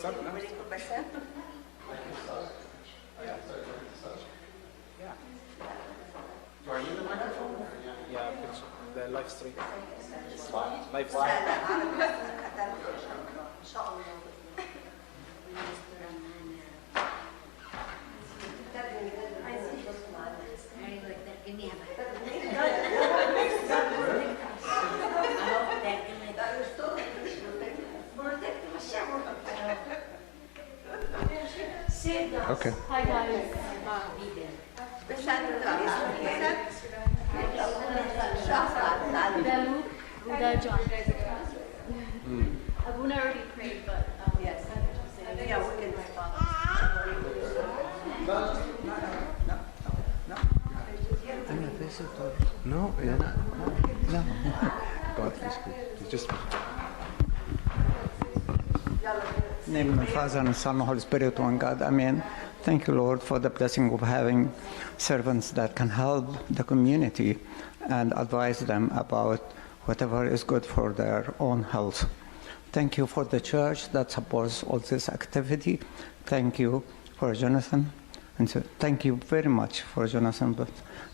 start now? Yeah. Do I need a microphone? Yeah, the live stream. Live stream. Okay. Hi guys. Huda John. Abuna already prayed, but yes. Yeah, we can respond. No, yeah. No. God is good. It's just. Name of the Father and Son and Holy Spirit, one God. Amen. Thank you, Lord, for the blessing of having servants that can help the community and advise them about whatever is good for their own health. Thank you for the church that supports all this activity. Thank you for Jonathan. And so thank you very much for Jonathan.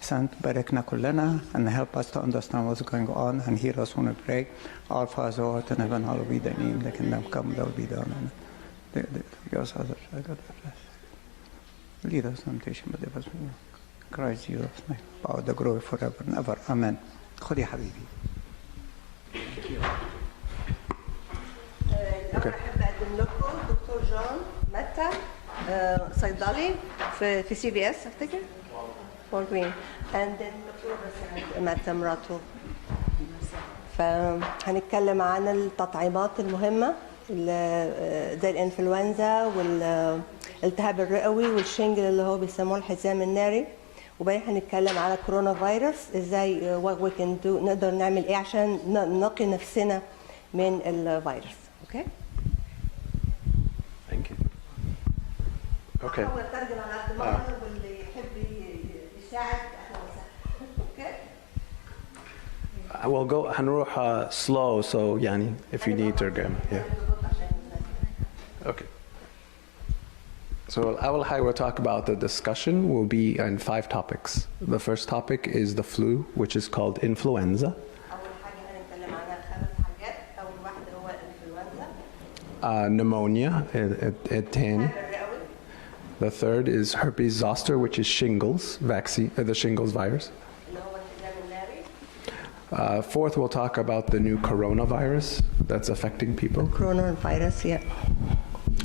Saint Barekna Kullana and help us to understand what's going on and hear us when we pray. Our Father who art in heaven, hallowed be thy name. The kingdom come, thy will be done. Give us other lead us in temptation, but give us Christ Jesus' name. Power the glory forever and ever. Amen. خذ يا حبيبي. أحب أقدم لكم دكتور جون متى صيدلي في سي بي اس أفتكر فور جرين and then دكتور متى مراته. فهنتكلم عن التطعيمات المهمة زي الانفلونزا والالتهاب الرئوي والشنجل اللي هو بيسموه الحزام الناري. وبعدين هنتكلم على كورونا فيروس ازاي what we can do نقدر نعمل ايه عشان نقي نفسنا من الفيروس. اوكي؟ Thank you. Okay. هحاول اترجم على قد ما اقدر واللي يحب يساعد اهلا وسهلا. اوكي؟ We'll go هنروح slow, so يعني if you need to yeah. Okay. So Awal Hai will talk about the discussion will be in 5 topics. The first topic is the flu, which is called influenza. Pneumonia, التاني. The third is herpes zoster, which is shingles vaccine, the shingles virus. Fourth, we'll talk about the new coronavirus that's affecting people. Coronavirus, yeah.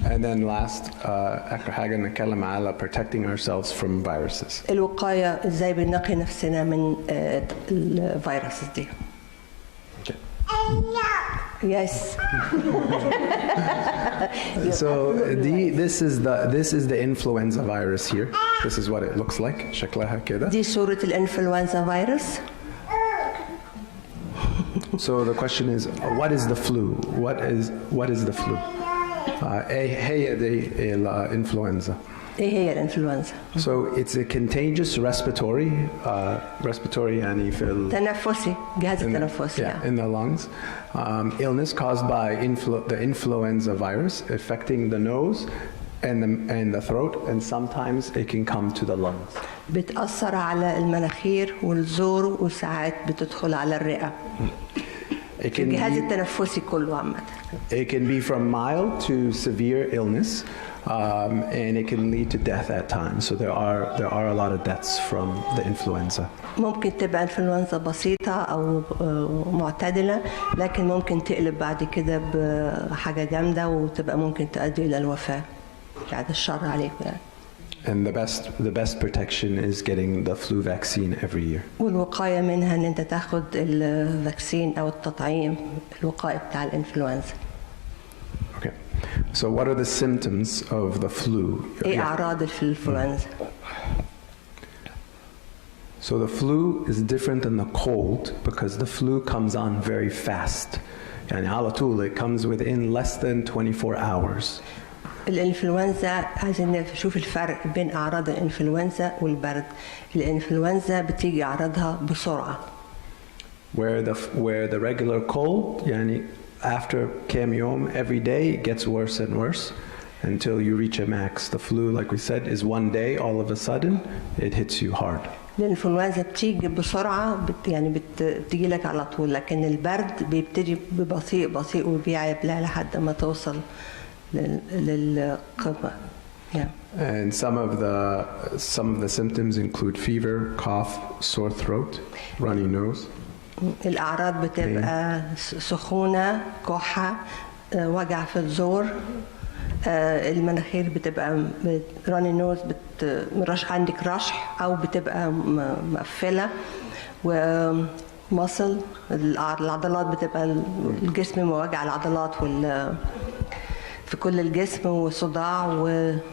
And then last, آخر حاجة نتكلم على protecting ourselves from viruses. الوقاية ازاي بنقي نفسنا من الفيروس دي. Okay. Yes. So this is the influenza virus here. This is what it looks like. شكلها كده. دي صورة الانفلونزا فيروس. So the question is, what is the flu? What is the flu? هي دي الانفلونزا. ايه هي الانفلونزا؟ So it's a contagious respiratory يعني في تنفسي جهاز التنفسي. Yeah, in the lungs. Illness caused by the influenza virus affecting the nose and the throat, and sometimes it can come to the lungs. بتأثر على المناخير والزور وساعات بتدخل على الرئة. الجهاز التنفسي كله عامة. It can be from mild to severe illness, and it can lead to death at times. So there are a lot of deaths from the influenza. ممكن تبقى انفلونزا بسيطة أو معتدلة، لكن ممكن تقلب بعد كده بحاجة جامدة وتبقى ممكن تؤدي إلى الوفاة. بعد الشر عليكم يعني. And the best protection is getting the flu vaccine every year. والوقاية منها إن أنت تاخد الفاكسين أو التطعيم الوقائي بتاع الإنفلونزا. Okay. So what are the symptoms of the flu? إيه أعراض الإنفلونزا؟ So the flu is different than the cold because the flu comes on very fast. يعني على طول it comes within less than 24 hours. الانفلونزا عايزين نشوف الفرق بين اعراض الانفلونزا والبرد. الانفلونزا بتيجي اعراضها بسرعه. Where the regular cold يعني after كام يوم every day it gets worse and worse. until you reach a max. The flu, like we said, is one day, all of a sudden, it hits you hard. الانفلونزا بتيجي بسرعة بتيجي لك على طول، لكن البرد بيبتدي ببطيء بطيء وبيعلى لحد ما توصل للقمة. Yeah. And some of the symptoms include fever, cough, sore throat, runny nose. الأعراض بتبقى سخونة، كحة، وجع في الزور، المناخير بتبقى راني نوز، عندك رشح أو بتبقى مقفلة، ومصل العضلات بتبقى الجسم موجع العضلات في كل الجسم، وصداع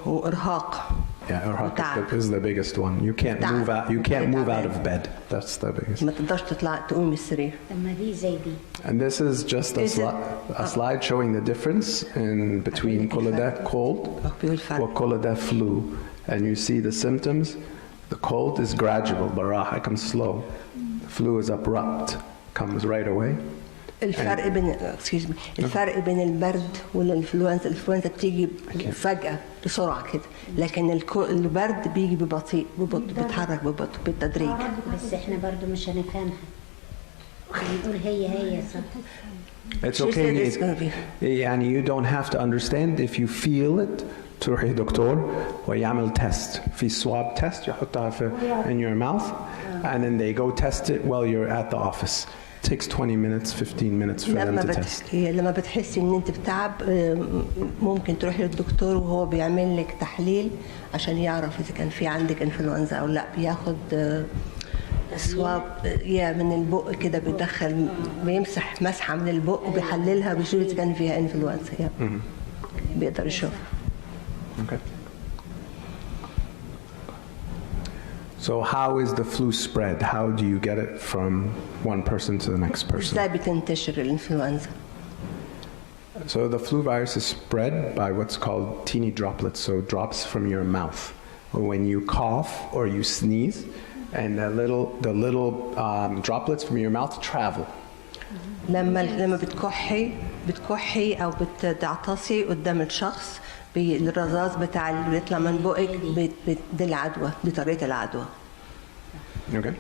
وإرهاق. Yeah, Irhaq is the biggest one. You can't move out. You can't move out of bed. That's the biggest. ما تقدرش تقوم من السرير. لما دي زي دي. And this is just a slide showing the difference in between cholera cold or cholera flu. And you see the symptoms. The cold is gradual, براحة, comes slow. The flu is abrupt, comes right away. الفرق بين البرد والانفلونزا، الانفلونزا بتيجي فجأة بسرعة كده، لكن البرد بيجي ببطيء، بيتحرك ببطء بالتدريج. بس احنا برضو مش هنفهمها، هنقول هي صح. It's okay. يعني you don't have to understand. If you feel it, تروحي دكتور ويعمل تيست. في swab test يحطها in your mouth, and then they go test it while you're at the office. It takes 20 minutes, 15 minutes for them to test. لما بتحسي ان انت بتعب ممكن تروحي للدكتور وهو بيعمل لك تحليل عشان يعرف اذا كان في عندك انفلونزا او لا. بياخد سواب من البق كده، بيدخل بيمسح مسحه من البق وبيحللها بيشوف اذا كان فيها انفلونزا. بيقدر يشوف. Okay. So how is the flu spread? How do you get it from one person to the next person? ازاي بتنتشر الانفلونزا؟ So the flu virus is spread by what's called teeny droplets, so drops from your mouth. When you cough or you sneeze, and the little droplets from your mouth travel. لما بتكحي او بتعطسي قدام الشخص، الرذاذ بتاع اللي بيطلع من بقك دي العدوى، دي طريقة العدوى. Okay,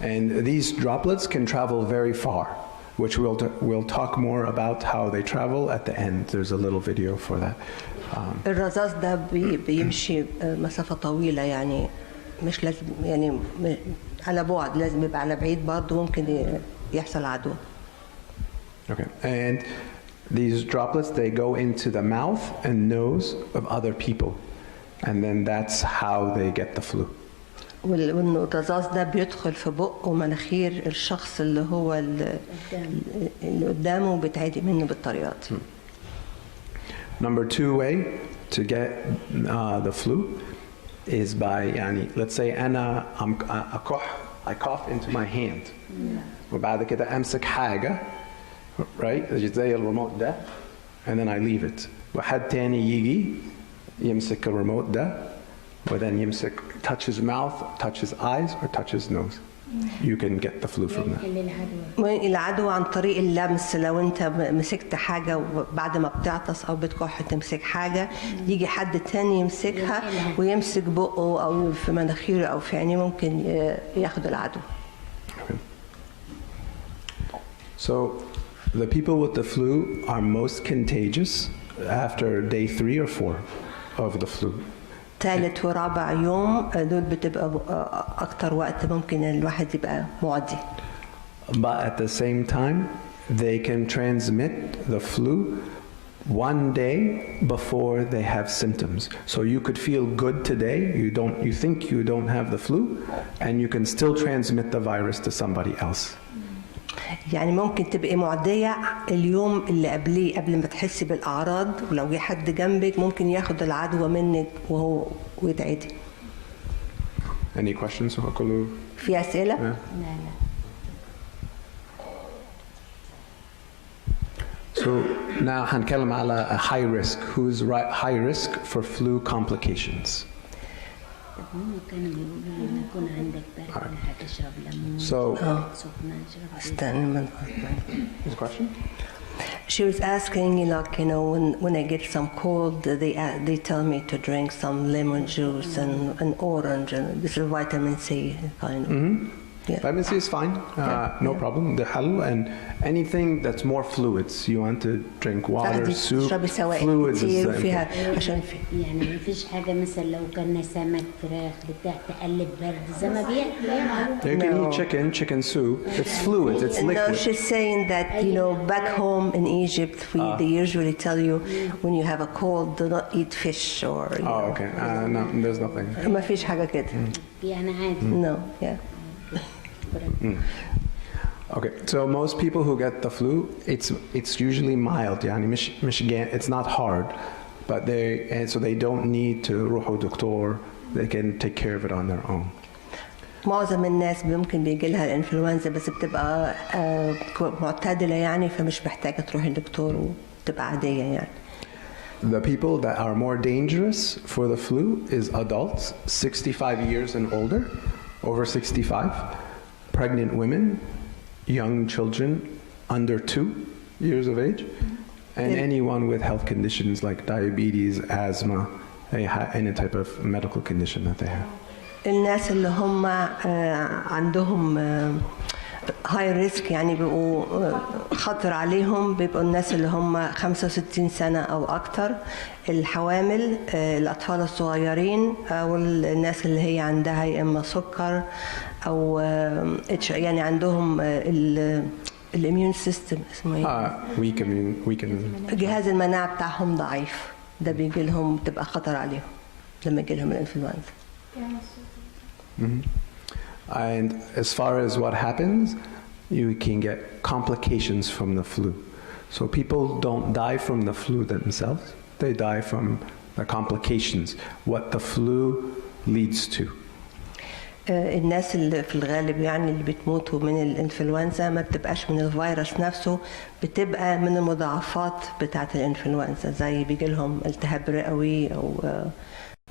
and these droplets can travel very far, which we'll talk more about how they travel at the end. There's a little video for that. الرذاذ ده بيمشي مسافة طويلة، يعني مش لازم يعني على بعد، لازم يبقى على بعيد برضه ممكن يحصل عدوى. Okay, and these droplets, they go into the mouth and nose of other people, and then that's how they get the flu. والرذاذ ده بيدخل في بق ومناخير الشخص اللي هو اللي قدامه، وبيتعدي منه بالطريقة دي. Number 2 way to get the flu is by, يعني let's say أنا I cough into my hand, وبعد كده أمسك حاجة, right, زي الريموت ده, and then I leave it. واحد تاني يجي يمسك الريموت ده, وthen يمسك, touch his mouth, touch his eyes, or touch his nose. You can get the flu from that. العدوى عن طريق اللمس. لو انت مسكت حاجة وبعد ما بتعطس او بتكح تمسك حاجة، يجي حد تاني يمسكها ويمسك بقه او في مناخيره او في عينيه، ممكن ياخد العدوى. Okay. So the people with the flu are most contagious after day 3 or 4 of the flu. ثالث ورابع يوم دول بتبقى أكتر وقت ممكن الواحد يبقى معدي. But at the same time, they can transmit the flu one day before they have symptoms. So you could feel good today, you think you don't have the flu, and you can still transmit the virus to somebody else. يعني ممكن تبقي معدية اليوم اللي قبليه، قبل ما تحسي بالأعراض، ولو جه حد جنبك ممكن ياخد العدوى منك وهو ويتعدي. Any questions? في أسئلة؟ لا. So now هنتكلم على a high risk. Who's high risk for flu complications? So, استنى. is a question? She was asking, like, when I get some cold, they tell me to drink some lemon juice and orange, and this is vitamin C kind of. Yeah. Vitamin C is fine, no problem. The حلو and anything that's more fluids. You want to drink water, soup, تشربي سوائل fluids is كتير the وفيها عشان في. يعني ما فيش حاجة مثلا لو كنا سمك فراخ بتاع تقلب برد زي ما بياكلوا. You can eat chicken soup. It's fluids, it's No, liquid. she's saying that, back home in Egypt, they usually tell you when you have a cold, do not eat fish or. Oh, okay. No, there's nothing. ما فيش حاجة كده. يعني عادي. No, yeah. Okay, so most people who get the flu, it's usually mild. يعني مش it's not hard, but so they don't need to يروحوا دكتور. They can take care of it on their own. معظم الناس ممكن بيجي لها الانفلونزا بس بتبقى معتدلة يعني فمش محتاجة تروح الدكتور وتبقى عادية يعني. The people that are more dangerous for the flu is adults, 65 years and older, over 65, pregnant women, young children under 2 years of age, and anyone with health conditions like diabetes, asthma, any type of medical condition that they have. الناس اللي هم عندهم هاي ريسك يعني بيبقوا خطر عليهم بيبقوا الناس اللي هم 65 سنة أو أكتر، الحوامل، الأطفال الصغيرين، أو الناس اللي هي عندها يا إما سكر أو يعني عندهم الإميون سيستم اسمه إيه؟ weak جهاز المناعة بتاعهم ضعيف، ده بيجي لهم بتبقى خطر عليهم لما يجي لهم الإنفلونزا. And as far as what happens, you can get complications from the flu. So people don't die from the flu themselves, they die from the complications, what the flu leads to. الناس اللي في الغالب يعني اللي بتموتوا من الانفلونزا ما بتبقاش من الفيروس نفسه، بتبقى من المضاعفات بتاعة الانفلونزا زي بيجي لهم التهاب رئوي أو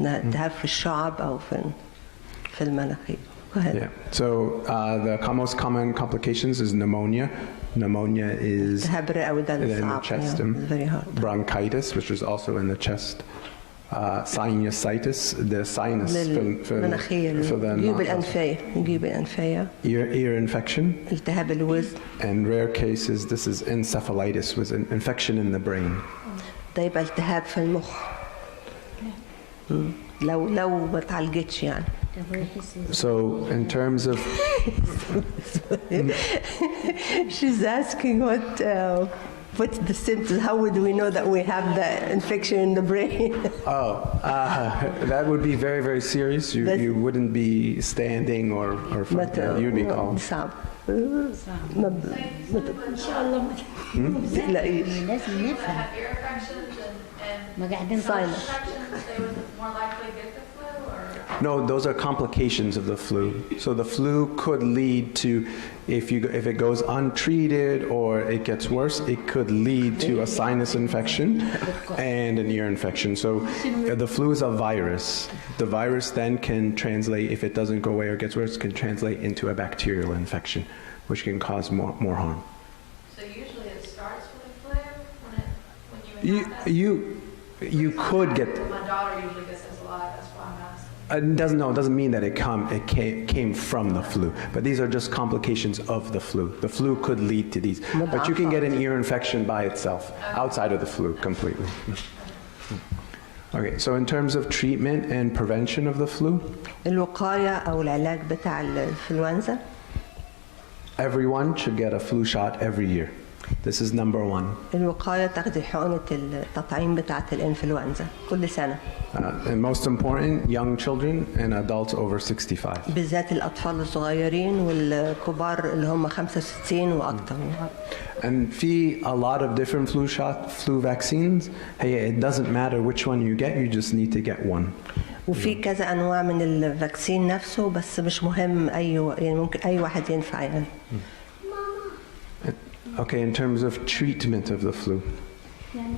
التهاب في الشعب أو في المناخير. Yeah. So the most common complications is pneumonia. Pneumonia is التهاب رئوي ده in the chest, very hard. bronchitis, which is also in the chest. Sinusitis, the sinus المناخير، الجيوب الأنفية. Ear infection. التهاب الوزن. In rare cases, this is encephalitis, with an infection in the brain. ده يبقى التهاب في المخ. لو ما تعالجتش يعني. So in terms of she's asking what's the symptoms? How would we know that we have the infection in the brain? That would be very, very serious. You wouldn't be standing or you'd be calm. صعب. إن شاء الله ما تقلقيش. لازم نفهم. ما قاعدين Silent. No, those are complications of the flu. So the flu could lead to, if it goes untreated or it gets worse, it could lead to a sinus infection and an ear infection. So the flu is a virus. The virus then can translate, if it doesn't go away or gets worse, can translate into a bacterial infection, which can cause more harm. So usually it starts with a flu when you could get. My daughter usually gets this a lot. That's why I'm asking. It doesn't mean that it came from the flu, but these are just complications of the flu. The flu could lead to these, but you can get an ear infection by itself, outside of the flu completely. Okay, so in terms of treatment and prevention of the flu, الوقاية أو العلاج بتاع الإنفلونزا. Everyone should get a flu shot every year. This is number one. الوقاية تاخدي حقنة التطعيم بتاعة الإنفلونزا كل سنة. And most important, young children and adults over 65. بالذات الأطفال الصغيرين والكبار اللي هم 65 وأكتر. And في a lot of different flu vaccines. Hey, it doesn't matter which one you get, you just need to get one. وفي كذا أنواع من الفاكسين نفسه بس مش مهم يعني ممكن أي واحد ينفع يعني. Okay, in terms of treatment of the flu. يعني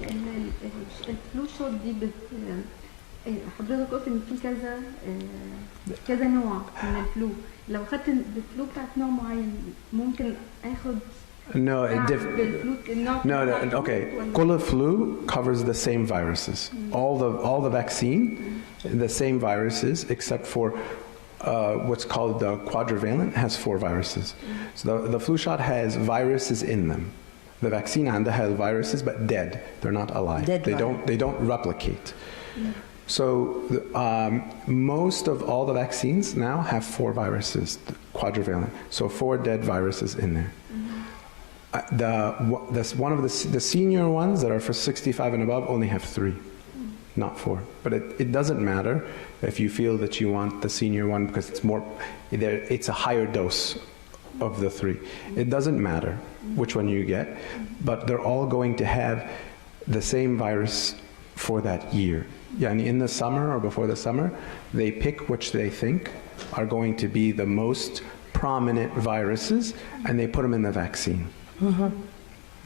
الفلو شوت دي حضرتك قلت ان في كذا نوع من الفلو، لو خدت الفلو بتاعت نوع معين ممكن اخد No, النوع no, no, okay. Kula flu covers the same viruses. All the vaccine, the same viruses, except for what's called the quadrivalent, has 4 viruses. So the flu shot has viruses in them. The vaccine has viruses, but dead. They're not alive. Dead They don't replicate. So most of all the vaccines now have 4 viruses, quadrivalent. So 4 dead viruses in there. The senior ones that are for 65 and above only have 3, not 4. But it doesn't matter if you feel that you want the senior one because it's a higher dose of the 3. It doesn't matter which one you get, but they're all going to have the same virus for that year. Yani in the summer or before the summer, they pick which they think are going to be the most prominent viruses, and they put them in the vaccine.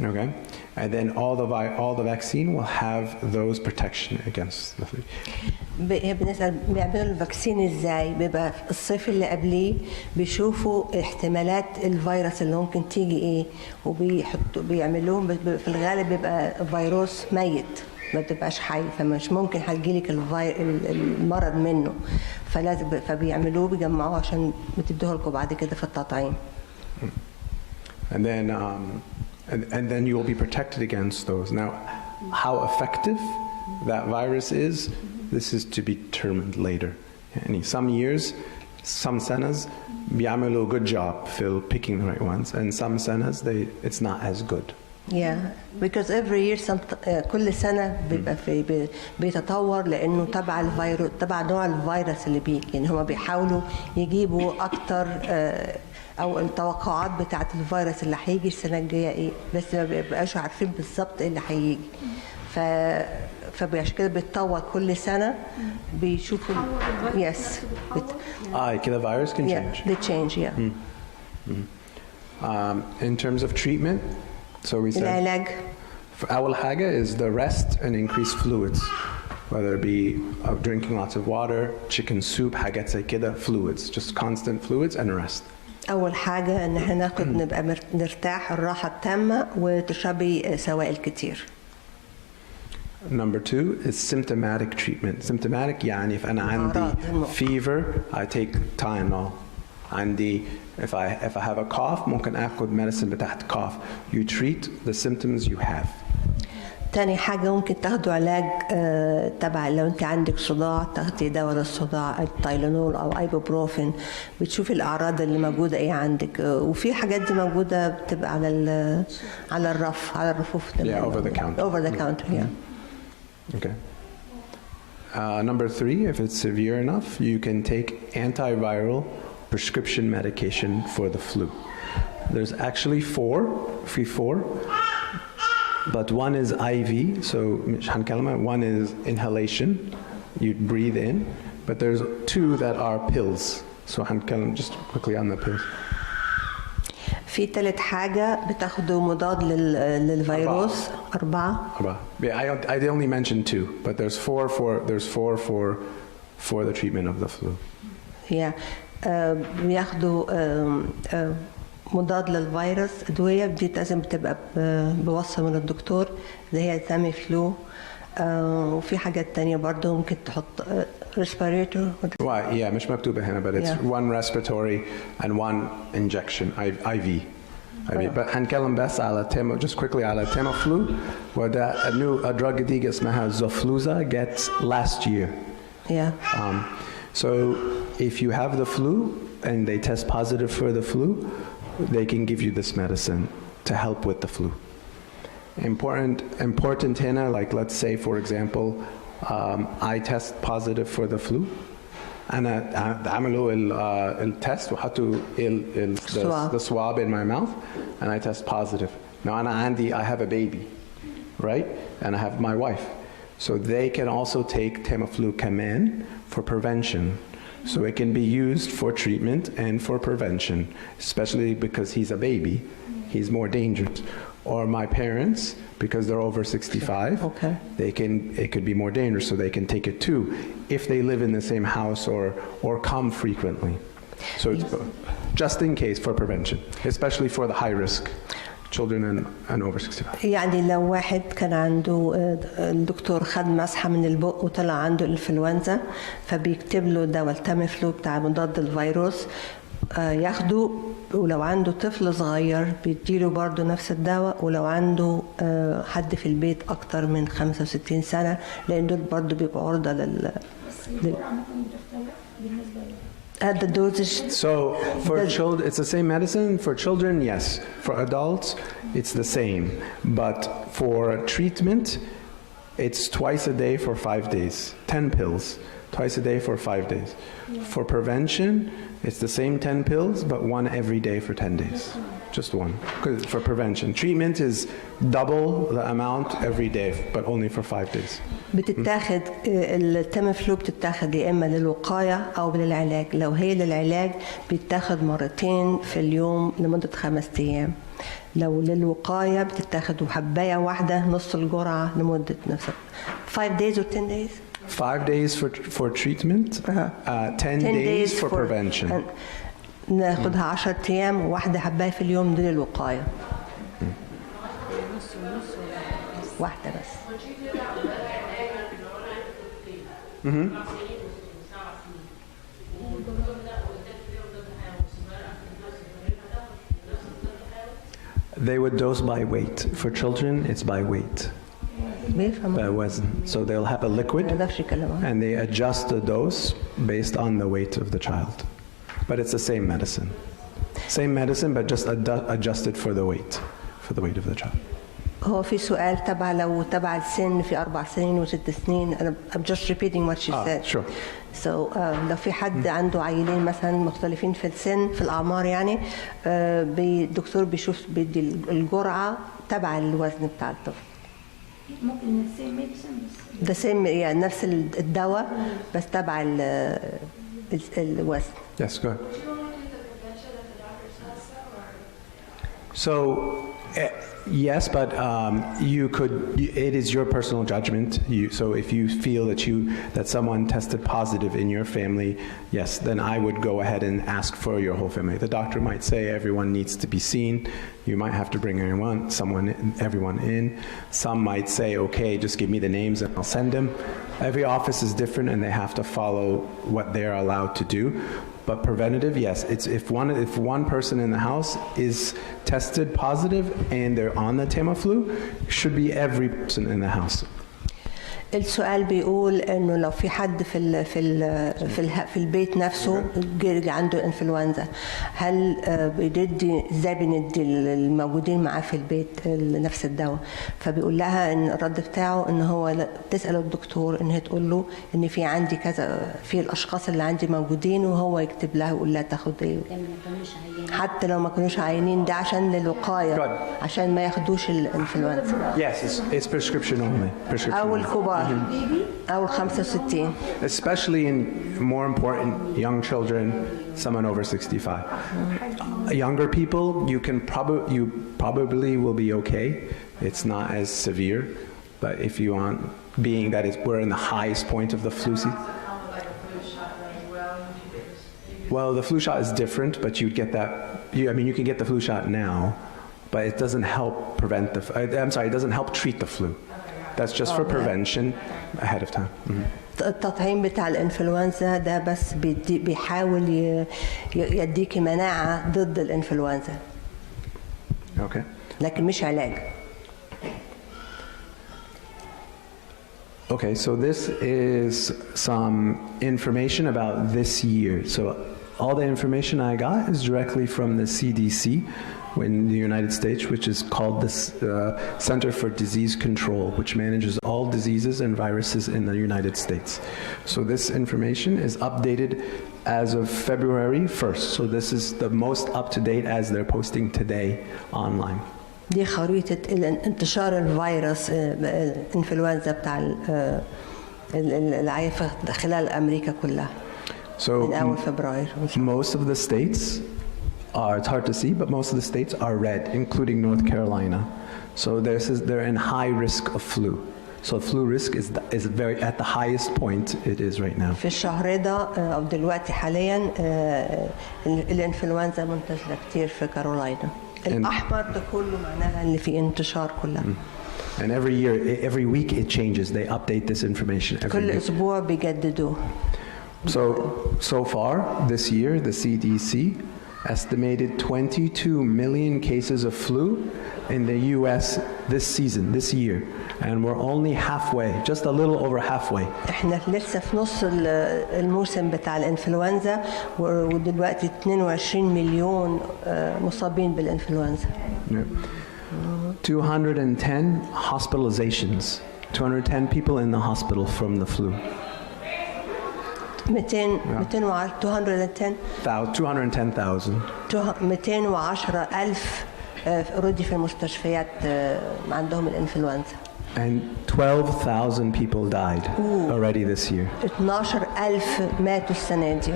Okay, and then all the vaccine will have those protection against the flu. بنسأل بيعملوا الفاكسين ازاي؟ بيبقى في الصيف اللي قبليه بيشوفوا احتمالات الفيروس اللي ممكن تيجي ايه، وبيحطوا بيعملوهم في الغالب بيبقى فيروس ميت ما بتبقاش حي، فمش ممكن هتجيلك المرض منه، فلازم فبيعملوه بيجمعوه عشان بتدوه لكم بعد كده في التطعيم. And then you will be protected against those. Now, how effective that virus is, this is to be determined later. And some years, some سنز بيعملوا a good job for picking the right ones, and some سنز it's not as good. Yeah, because every year كل سنة بيبقى بيتطور لأنه تبع الفيروس تبع نوع الفيروس اللي بيجي، يعني هما بيحاولوا يجيبوا أكتر أو التوقعات بتاعة الفيروس اللي هيجي السنة الجاية إيه، بس ما بيبقاش عارفين بالظبط إيه اللي هيجي. فعشان كده بيتطور كل سنة بيشوفوا. Yes. كده virus can change. Yeah, they change. Yeah. In terms of treatment, so we said العلاج. أول حاجة is the rest and increase fluids, whether it be drinking lots of water, chicken soup, حاجات زي كده, fluids, just constant fluids and rest. أول حاجة إن إحنا ناخد نبقى نرتاح الراحة التامة وتشربي سوائل كتير. Number 2 is symptomatic treatment. Symptomatic يعني if أنا عندي fever, I take Tylenol. عندي if I have a cough ممكن آخد medicine بتاعت cough. You treat the symptoms you have. تاني حاجة ممكن تاخدوا علاج تبع لو انت عندك صداع تاخدي دواء للصداع تايلانول او ايبوبروفين، بتشوفي الاعراض اللي موجودة ايه عندك، وفي حاجات دي موجودة بتبقى على الرفوف. Yeah, over the counter. Over the counter, yeah. Okay. Number 3, if it's severe enough, you can take antiviral prescription medication for the flu. There's actually 4, but one is IV, so one is inhalation, you breathe in, but there's 2 that are pills. So just quickly on the pills. في ثالث حاجة بتاخدوا مضاد للفيروس 4. Yeah, I only mentioned 2, but there's 4 for the treatment of the flu. Yeah. بياخدوا مضاد للفيروس، أدوية دي لازم تبقى بوصفة من الدكتور اللي هي تامي فلو، وفي حاجات تانية برضو ممكن تحط respirator. Yeah, مش مكتوبة هنا, but it's 1 respiratory and 1 injection, IV. But هنتكلم بس على just quickly على Tamiflu, وده a drug جديدة اسمها Xofluza gets last year. Yeah. So if you have the flu and they test positive for the flu, they can give you this medicine to help with the flu. Important هنا, like let's say for example, I test positive for the flu. أنا عملوا التست وحطوا the swab in my mouth and I test positive. Now I have a baby, right? And I have my wife. So they can also take Tamiflu كمان for prevention. So it can be used for treatment and for prevention, especially because he's a baby, he's more dangerous. Or my parents, because they're over 65, okay, it could be more dangerous, so they can take it too, if they live in the same house or come frequently. So it's just in case for prevention, especially for the high risk. children and over 65. يعني لو واحد كان عنده الدكتور خد مسحة من البق وطلع عنده الانفلونزا فبيكتب له دواء التاميفلو بتاع مضاد الفيروس ياخده، ولو عنده طفل صغير بيديله برضه نفس الدواء، ولو عنده حد في البيت أكتر من 65 سنة لأن دول برضه بيبقوا عرضة the dosage. So for children, it's the same medicine. For children, yes. For adults, it's the same. But for treatment, it's twice a day for 5 days. 10 pills, twice a day for 5 days. For prevention, it's the same 10 pills, but one every day for 10 days. Just one. 'Cause for prevention. Treatment is double the amount every day, but only for 5 days. بتتاخد التاميفلو بتتاخد يا اما للوقايه او للعلاج. لو هي للعلاج بيتاخد مرتين في اليوم لمده 5 ايام. لو للوقايه بتتاخد حبايه واحده نص الجرعه لمده نفس 5 days or 10 days. 5 days for treatment, 10 days for prevention. ناخدها 10 ايام وواحده حبايه في اليوم دي للوقايه. واحده بس. They would dose by weight. For children, it's by weight. By وزن. So they'll have a liquid and they adjust the dose based on the weight of the child. But it's the same medicine. Same medicine, but just adjusted for the weight of the child. هو في سؤال تبع لو تبع السن في 4 سنين و6 سنين. I'm just repeating what she said. Sure. So لو في حد عنده عيلين مثلا مختلفين في السن في الأعمار يعني الدكتور بيشوف بيدي الجرعة تبع الوزن بتاع الطفل. ممكن same medicine بس. ده same يعني نفس الدواء بس تبع الوزن. Yes, go ahead. So, yes, but you could. It is your personal judgment. So, if you feel that someone tested positive in your family, yes, then I would go ahead and ask for your whole family. The doctor might say everyone needs to be seen. You might have to bring everyone in. Some might say, okay, just give me the names and I'll send them. Every office is different, and they have to follow what they're allowed to do. But preventative, yes, it's if one person in the house is tested positive and they're on the Tamiflu, it should be every person in the house. السؤال بيقول انه لو في حد في البيت نفسه عنده انفلونزا، هل ازاي بندي الموجودين معاه في البيت نفس الدواء؟ فبيقول لها ان الرد بتاعه ان هو تسال الدكتور ان هي تقول له ان في عندي كذا في الاشخاص اللي عندي موجودين، وهو يكتب لها ويقول لها تاخد ايه حتى لو ما كانوش عاينين. ده عشان للوقايه عشان ما ياخدوش الانفلونزا. Yes, it's prescription only. Prescription. او الكبار أو 65. Especially in more important young children, someone over 65. Younger people, you probably will be okay. It's not as severe, but if you want, being that we're in the highest point of the flu season. Well, the flu shot is different, but you'd get that. You can get the flu shot now, but it doesn't help prevent it doesn't help treat the flu. That's just for prevention ahead of time. التطعيم بتاع الانفلونزا ده بس بيحاول يديكي مناعة ضد الانفلونزا. Okay. لكن مش علاج. Okay, so this is some information about this year. So all the information I got is directly from the CDC in the United States, which is called the Center for Disease Control, which manages all diseases and viruses in the United States. So this information is updated as of February 1st. So this is the most up-to-date as they're posting today online. دي خريطة انتشار الفيروس الانفلونزا بتاع العيفة خلال أمريكا كلها. So من أول فبراير. most of the states it's hard to see, but most of the states are red, including North Carolina. So they're in high risk of flu. So flu risk is very at the highest point it is right now. في الشهر ده أو دلوقتي حاليا الإنفلونزا منتشرة كتير في كارولاينا. الأحمر ده كله معناها إن في انتشار كلها. And every week it changes. They update this information every كل week. أسبوع بيجددوه. So far this year, the CDC estimated 22 million cases of flu in the U.S. this year. And we're only halfway, just a little over halfway. احنا لسه في نص الموسم بتاع الانفلونزا ودلوقتي 22 مليون مصابين بالانفلونزا. 210 hospitalizations, 210 people in the hospital from the flu. 210,000 210,000 اوريدي في المستشفيات عندهم الانفلونزا. And 12,000 people died already this year. 12,000 ماتوا السنة دي.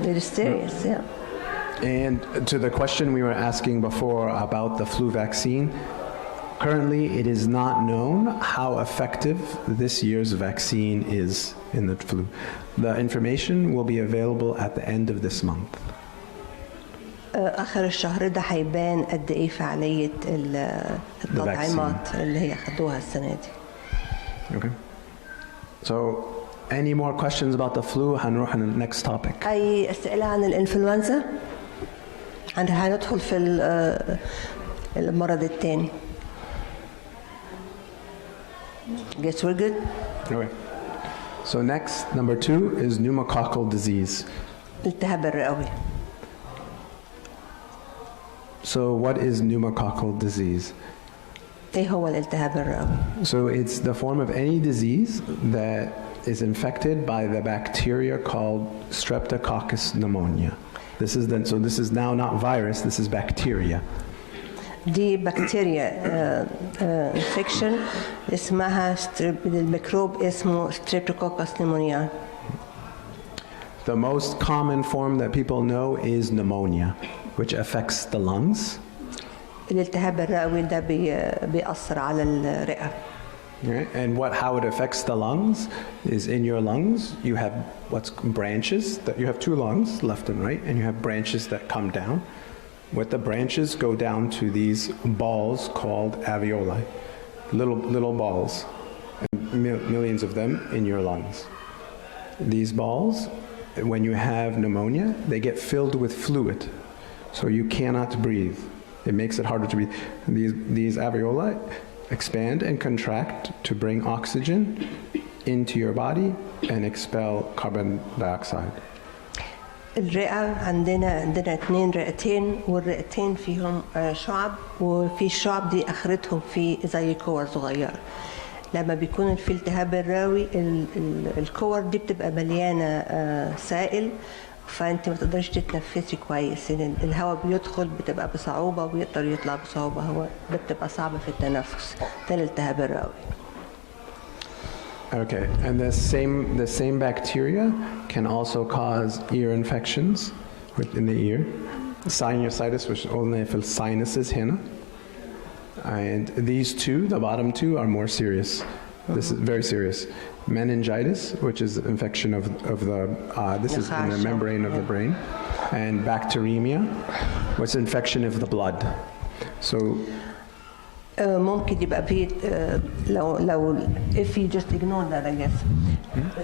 It is serious, yeah. And to the question we were asking before about the flu vaccine, currently it is not known how effective this year's vaccine is in the flu. The information will be available at the end of this month. آخر الشهر ده هيبان قد إيه فعالية التطعيمات اللي هي خدوها السنة دي. Okay. So, any more questions about the flu? هنروح على the next topic. أي أسئلة عن الإنفلونزا؟ هندخل في المرض الثاني. Guess we're good? Okay. So next, number 2 is pneumococcal disease. التهاب الرئوي. So what is pneumococcal disease? إيه هو الالتهاب الرئوي؟ So it's the form of any disease that is infected by the bacteria called Streptococcus pneumonia. This is now not virus, this is bacteria. دي بكتيريا انفكشن اسمها الميكروب اسمه Streptococcus pneumoniae. The most common form that people know is pneumonia, which affects the lungs. الالتهاب الرئوي ده بيأثر على الرئة. Right? And how it affects the lungs is in your lungs you have branches that you have 2 lungs, left and right, and you have branches that come down. With the branches go down to these balls called alveoli, little balls, and millions of them in your lungs. These balls, when you have pneumonia, they get filled with fluid, so you cannot breathe. It makes it harder to breathe. These alveoli expand and contract to bring oxygen into your body and expel carbon dioxide. الرئة عندنا 2 رئتين والرئتين فيهم شعب وفي الشعب دي آخرتهم في زي كور صغيرة. لما بيكون في التهاب الرئوي الكور دي بتبقى مليانة سائل فأنت ما تقدرش تتنفسي كويس. الهواء بيدخل بتبقى بصعوبة ويقدر يطلع بصعوبة. هو ده بتبقى صعبة في التنفس. ده الالتهاب الرئوي. Okay, and the same bacteria can also cause ear infections within the ear, sinusitis, which only في sinuses هنا, and these 2, the bottom 2, are more serious. This is very serious. Meningitis, which is infection of the this is in the membrane of the brain, and bacteremia, which is infection of the blood. So. ممكن يبقى فيه لو if you just ignore that I guess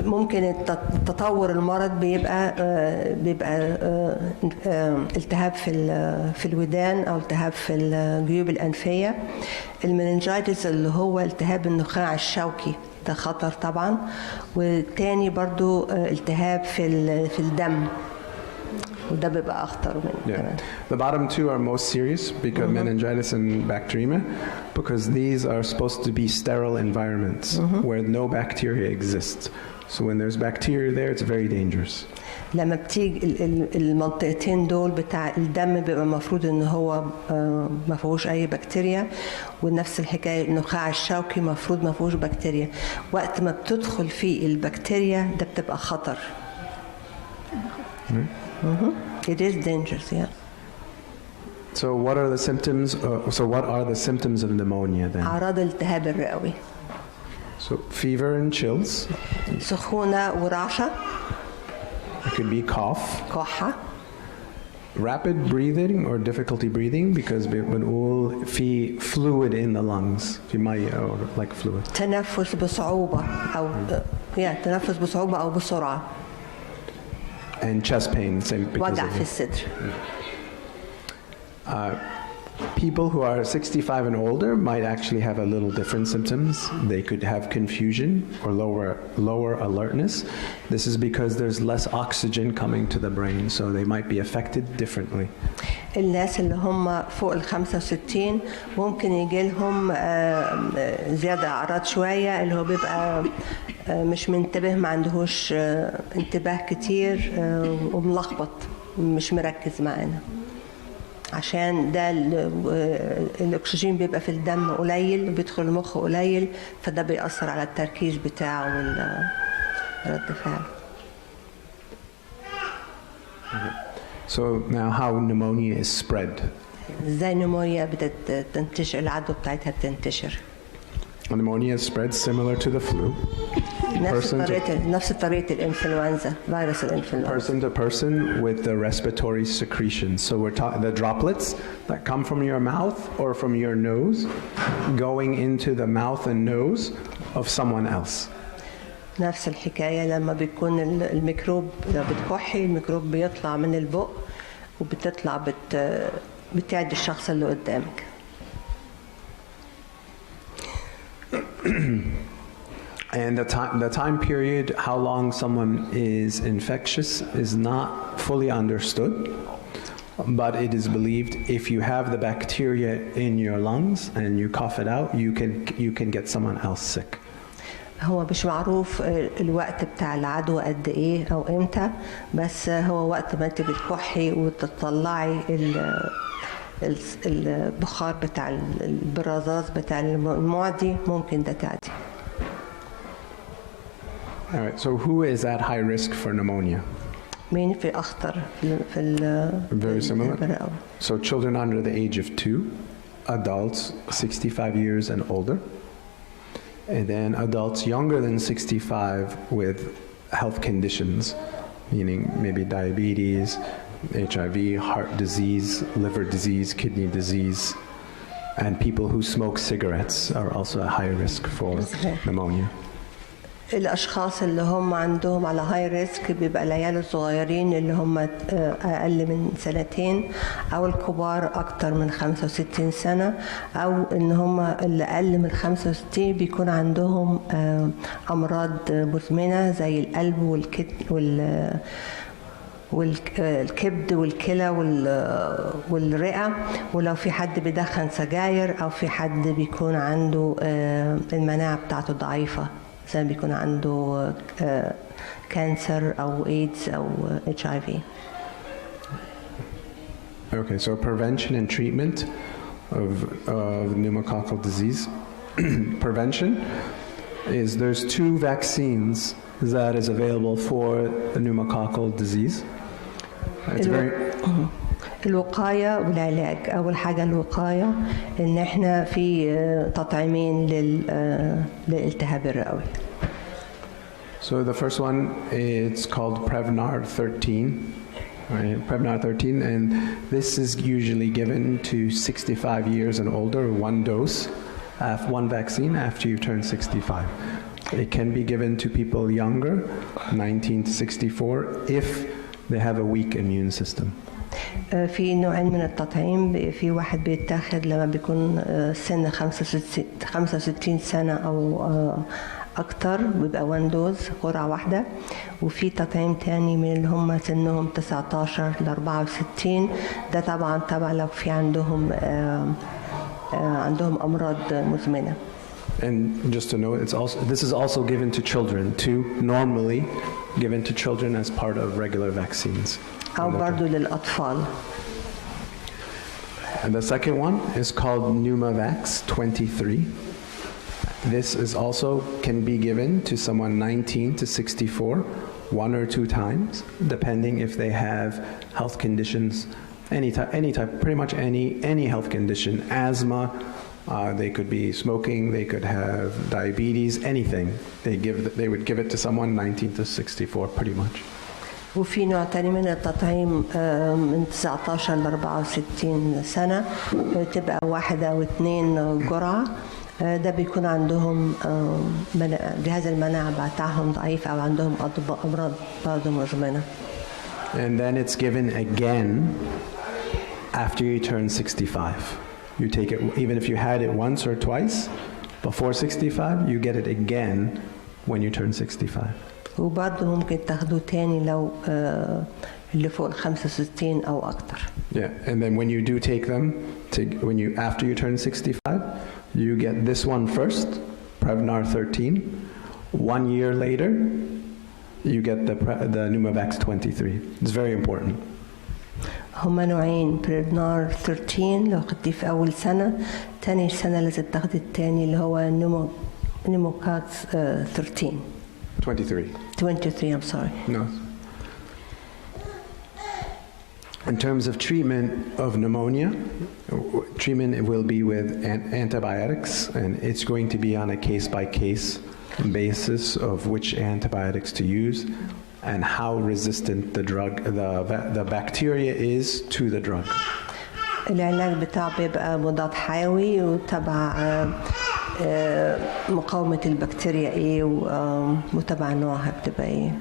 ممكن تطور المرض بيبقى التهاب في الودان أو التهاب في الجيوب الأنفية. المننجايتس اللي هو التهاب النخاع الشوكي ده خطر طبعا. والتاني برضو التهاب في الدم وده بيبقى أخطر من كمان. The bottom 2 are most serious because meningitis and bacteremia, because these are supposed to be sterile environments where no bacteria exist. So when there's bacteria there, it's very dangerous. لما بتيجي المنطقتين دول بتاع الدم بيبقى المفروض ان هو ما فيهوش اي بكتيريا ونفس الحكايه النخاع الشوكي المفروض ما فيهوش بكتيريا. وقت ما بتدخل فيه البكتيريا ده بتبقى خطر. Right? It is dangerous, yeah. So what are the symptoms? What are the symptoms of pneumonia then? أعراض الالتهاب الرئوي. So fever and chills. سخونة ورعشة. It could be cough. كحة. Rapid breathing or difficulty breathing because بنقول في fluid in the lungs. في مية or like fluid. تنفس بصعوبة أو تنفس بصعوبة أو بسرعة. And chest pain, same because وجع of في it. الصدر. People who are 65 and older might actually have a little different symptoms. They could have confusion or lower alertness. This is because there's less oxygen coming to the brain, so they might be affected differently. الناس اللي هم فوق ال 65 ممكن يجي لهم زيادة أعراض شوية اللي هو بيبقى مش منتبه ما عندهوش انتباه كتير وملخبط مش مركز معانا عشان ده الأكسجين بيبقى في الدم قليل وبيدخل المخ قليل فده بيأثر على التركيز بتاعه ورد فعله. So now how pneumonia is spread. ازاي النموية بتنتشر العدوى بتاعتها بتنتشر. Pneumonia is spread similar to the flu. نفس طريقة الإنفلونزا فيروس الإنفلونزا. Person to person with the respiratory secretions. So we're talking the droplets that come from your mouth or from your nose going into the mouth and nose of someone else. نفس الحكاية لما بيكون الميكروب لو بتكحي الميكروب بيطلع من البق وبتطلع بتعدي الشخص اللي قدامك. And the time period, how long someone is infectious, is not fully understood. But it is believed if you have the bacteria in your lungs and you cough it out, you can get someone else sick. هو مش معروف الوقت بتاع العدوى قد ايه او امتى بس هو وقت ما انت بتكحي وتطلعي البخار بتاع البرازات بتاع المعدي ممكن ده تعدي. All right, so who is at high risk for pneumonia? مين في أخطر في Very similar. So children under the age of 2, adults 65 years and older, and then adults younger than 65 with health conditions, meaning maybe diabetes, HIV, heart disease, liver disease, kidney disease, and people who smoke cigarettes are also at high risk for pneumonia. الأشخاص اللي هم عندهم على هاي ريسك بيبقى العيال الصغيرين اللي هم أقل من 2 أو الكبار أكتر من 65 سنة أو إن هم اللي أقل من 65 بيكون عندهم أمراض مزمنة زي القلب والكبد والكلى والرئة ولو في حد بيدخن سجاير أو في حد بيكون عنده المناعة بتاعته ضعيفة زي بيكون عنده كانسر أو إيدز أو HIV. Okay, so prevention and treatment of pneumococcal disease. Prevention is there's 2 vaccines that is available for the pneumococcal disease. It's very الوقاية والعلاج. أول حاجة الوقاية إن إحنا في تطعيمين للالتهاب الرئوي. So the first one it's called Prevnar 13. Right, Prevnar 13, and this is usually given to 65 years and older, 1 dose, 1 vaccine after you turn 65. It can be given to people younger, 19 to 64, if they have a weak immune system. في نوعين من التطعيم في واحد بيتاخد لما بيكون سن 65 سنة أو أكتر بيبقى 1 دوز جرعة واحدة وفي تطعيم تاني من اللي هم سنهم 19 ل 64 ده طبعا لو في عندهم أمراض مزمنة. And just to note, this is also given to children too, normally given to children as part of regular vaccines. أو برضو للأطفال. And the second one is called Pneumavax 23. This is also can be given to someone 19 to 64, 1 or 2 times, depending if they have health conditions any type, pretty much any health condition, asthma. They could be smoking. They could have diabetes. Anything. They would give it to someone 19 to 64, pretty much. وفي نوع تاني من التطعيم من 19 ل 64 سنة تبقى 1 أو 2 جرعة. ده بيكون عندهم جهاز المناعة بتاعهم ضعيف أو عندهم أمراض برضه مزمنة. And then it's given again after you turn 65. You take it, even if you had it once or twice before 65, you get it again when you turn 65. وبرضه ممكن تاخدوه تاني لو اللي فوق ال 65 أو أكتر. Yeah, and then when you do take them, after you turn 65, you get this one first, Prevnar 13. 1 year later, you get the Pneumovax 23. It's very important. هما نوعين بريفنار 13 لو خدتيه في أول سنة، تاني سنة لازم تاخدي التاني اللي هو نيموكاكس 13. 23. I'm sorry. No. In terms of treatment of pneumonia, treatment will be with antibiotics, and it's going to be on a case-by-case basis of which antibiotics to use and how resistant the bacteria is to the drug. العلاج بتاعه بيبقى مضاد حيوي وتبع مقاومة البكتيريا ايه وتبع نوعها بتبقى ايه.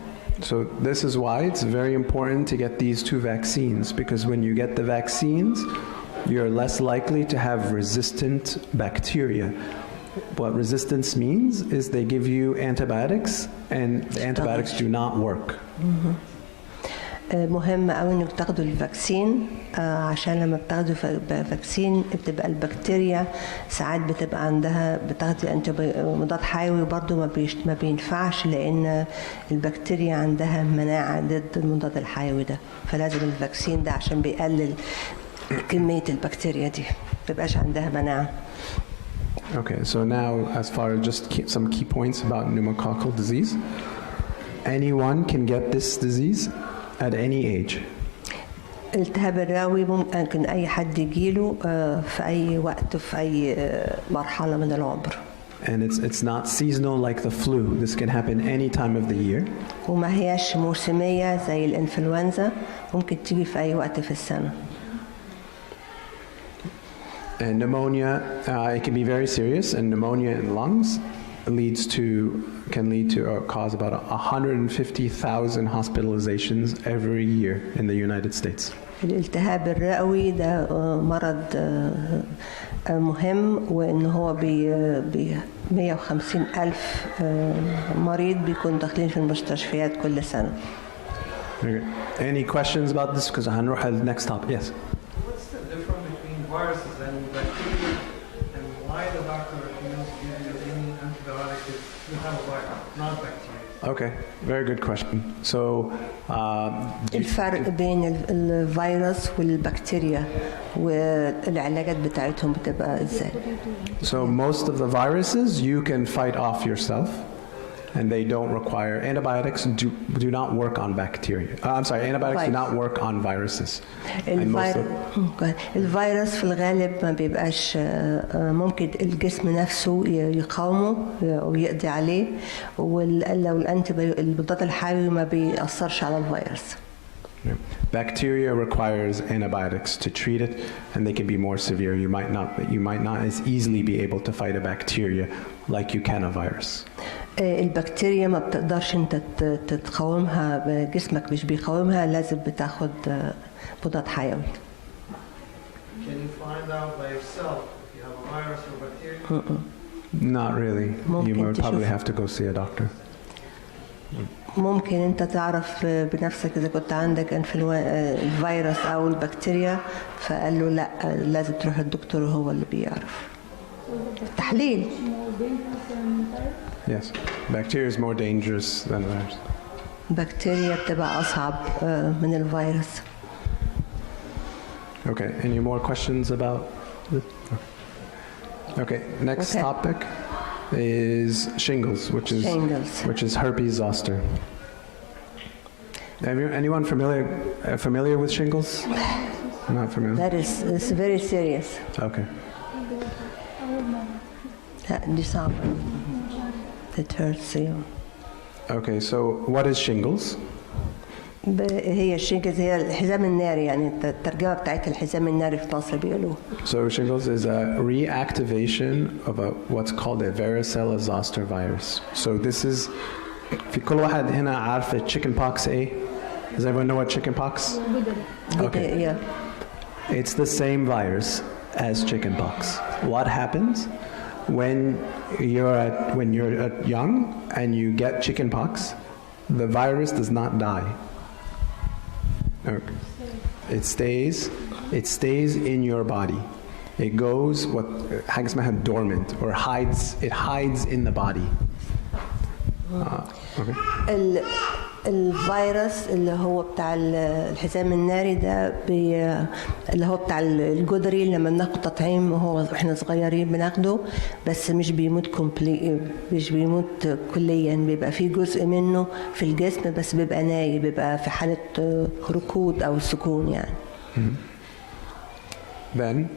So this is why it's very important to get these 2 vaccines, because when you get the vaccines, you're less likely to have resistant bacteria. What resistance means is they give you antibiotics and the antibiotics do not work. مهم قوي انك تاخدوا الفاكسين عشان لما بتاخدوا فاكسين بتبقى البكتيريا ساعات بتبقى عندها بتاخدي مضاد حيوي برضو ما بينفعش لان البكتيريا عندها مناعة ضد المضاد الحيوي ده، فلازم الفاكسين ده عشان بيقلل كمية البكتيريا دي ما تبقاش عندها مناعة. Okay, so now as far as just some key points about pneumococcal disease. Anyone can get this disease at any age. التهاب الرئوي ممكن أي حد يجيله في أي وقت في أي مرحلة من العمر. And it's not seasonal like the flu. This can happen any time of the year. وما هياش موسمية زي الإنفلونزا، ممكن تيجي في أي وقت في السنة. And pneumonia, it can be very serious, and pneumonia in lungs can lead to or cause about 150,000 hospitalizations every year in the United States. الالتهاب الرئوي ده مرض مهم، وإن هو 150,000 مريض بيكون داخلين في المستشفيات كل سنة. Any questions about this? Because هنروح على the next topic. Yes. What's the difference between viruses and bacteria, and why the doctor recommends giving you any antibiotic if you have a virus, not bacteria? Okay, very good question. So, الفرق بين الفيروس والبكتيريا والعلاجات بتاعتهم بتبقى ازاي؟ So most of the viruses you can fight off yourself, and they don't require antibiotics. Do not work on bacteria. I'm sorry, antibiotics do not work on viruses. الفيروس في الغالب ما بيبقاش ممكن الجسم نفسه يقاومه ويقضي عليه، لو المضاد الحيوي ما بيأثرش على الفيروس. Bacteria requires antibiotics to treat it, and they can be more severe. You might not as easily be able to fight a bacteria like you can a virus. البكتيريا ما بتقدرش انت تقاومها، جسمك مش بيقاومها، لازم بتاخد مضاد حيوي. Can you find out by yourself if you have a virus or bacteria? Not really. You would probably have to go see a doctor. ممكن انت تعرف بنفسك اذا كنت عندك الفيروس او البكتيريا، فقال له لا لازم تروح الدكتور وهو اللي بيعرف. تحليل. Yes, bacteria is more dangerous than virus. البكتيريا بتبقى اصعب من الفيروس. Okay, any more questions about this? Okay, next topic is shingles, which is herpes zoster. Anyone familiar with shingles? Not familiar? That is it's very serious. Okay. دي صعبة. It hurts you. Okay, so what is shingles? هي الشينجز هي الحزام الناري يعني الترجمة بتاعت الحزام الناري في مصر بيقولوه. So shingles is a reactivation of what's called a varicella zoster virus. So this is في كل واحد هنا عارف chicken pox ايه؟ Does everyone know what chicken pox? Okay. Yeah. It's the same virus as chicken pox. What happens when you're young and you get chicken pox? The virus does not die. Okay. It stays in your body. It goes what حاجة اسمها dormant or hides in the body. Okay. الفيروس اللي هو بتاع الحزام الناري ده اللي هو بتاع الجدري لما بناخد تطعيم وهو احنا صغيرين بناخده بس مش بيموت كليا بيبقى فيه جزء منه في الجسم بس بيبقى نايم بيبقى في حالة ركود أو سكون يعني. Then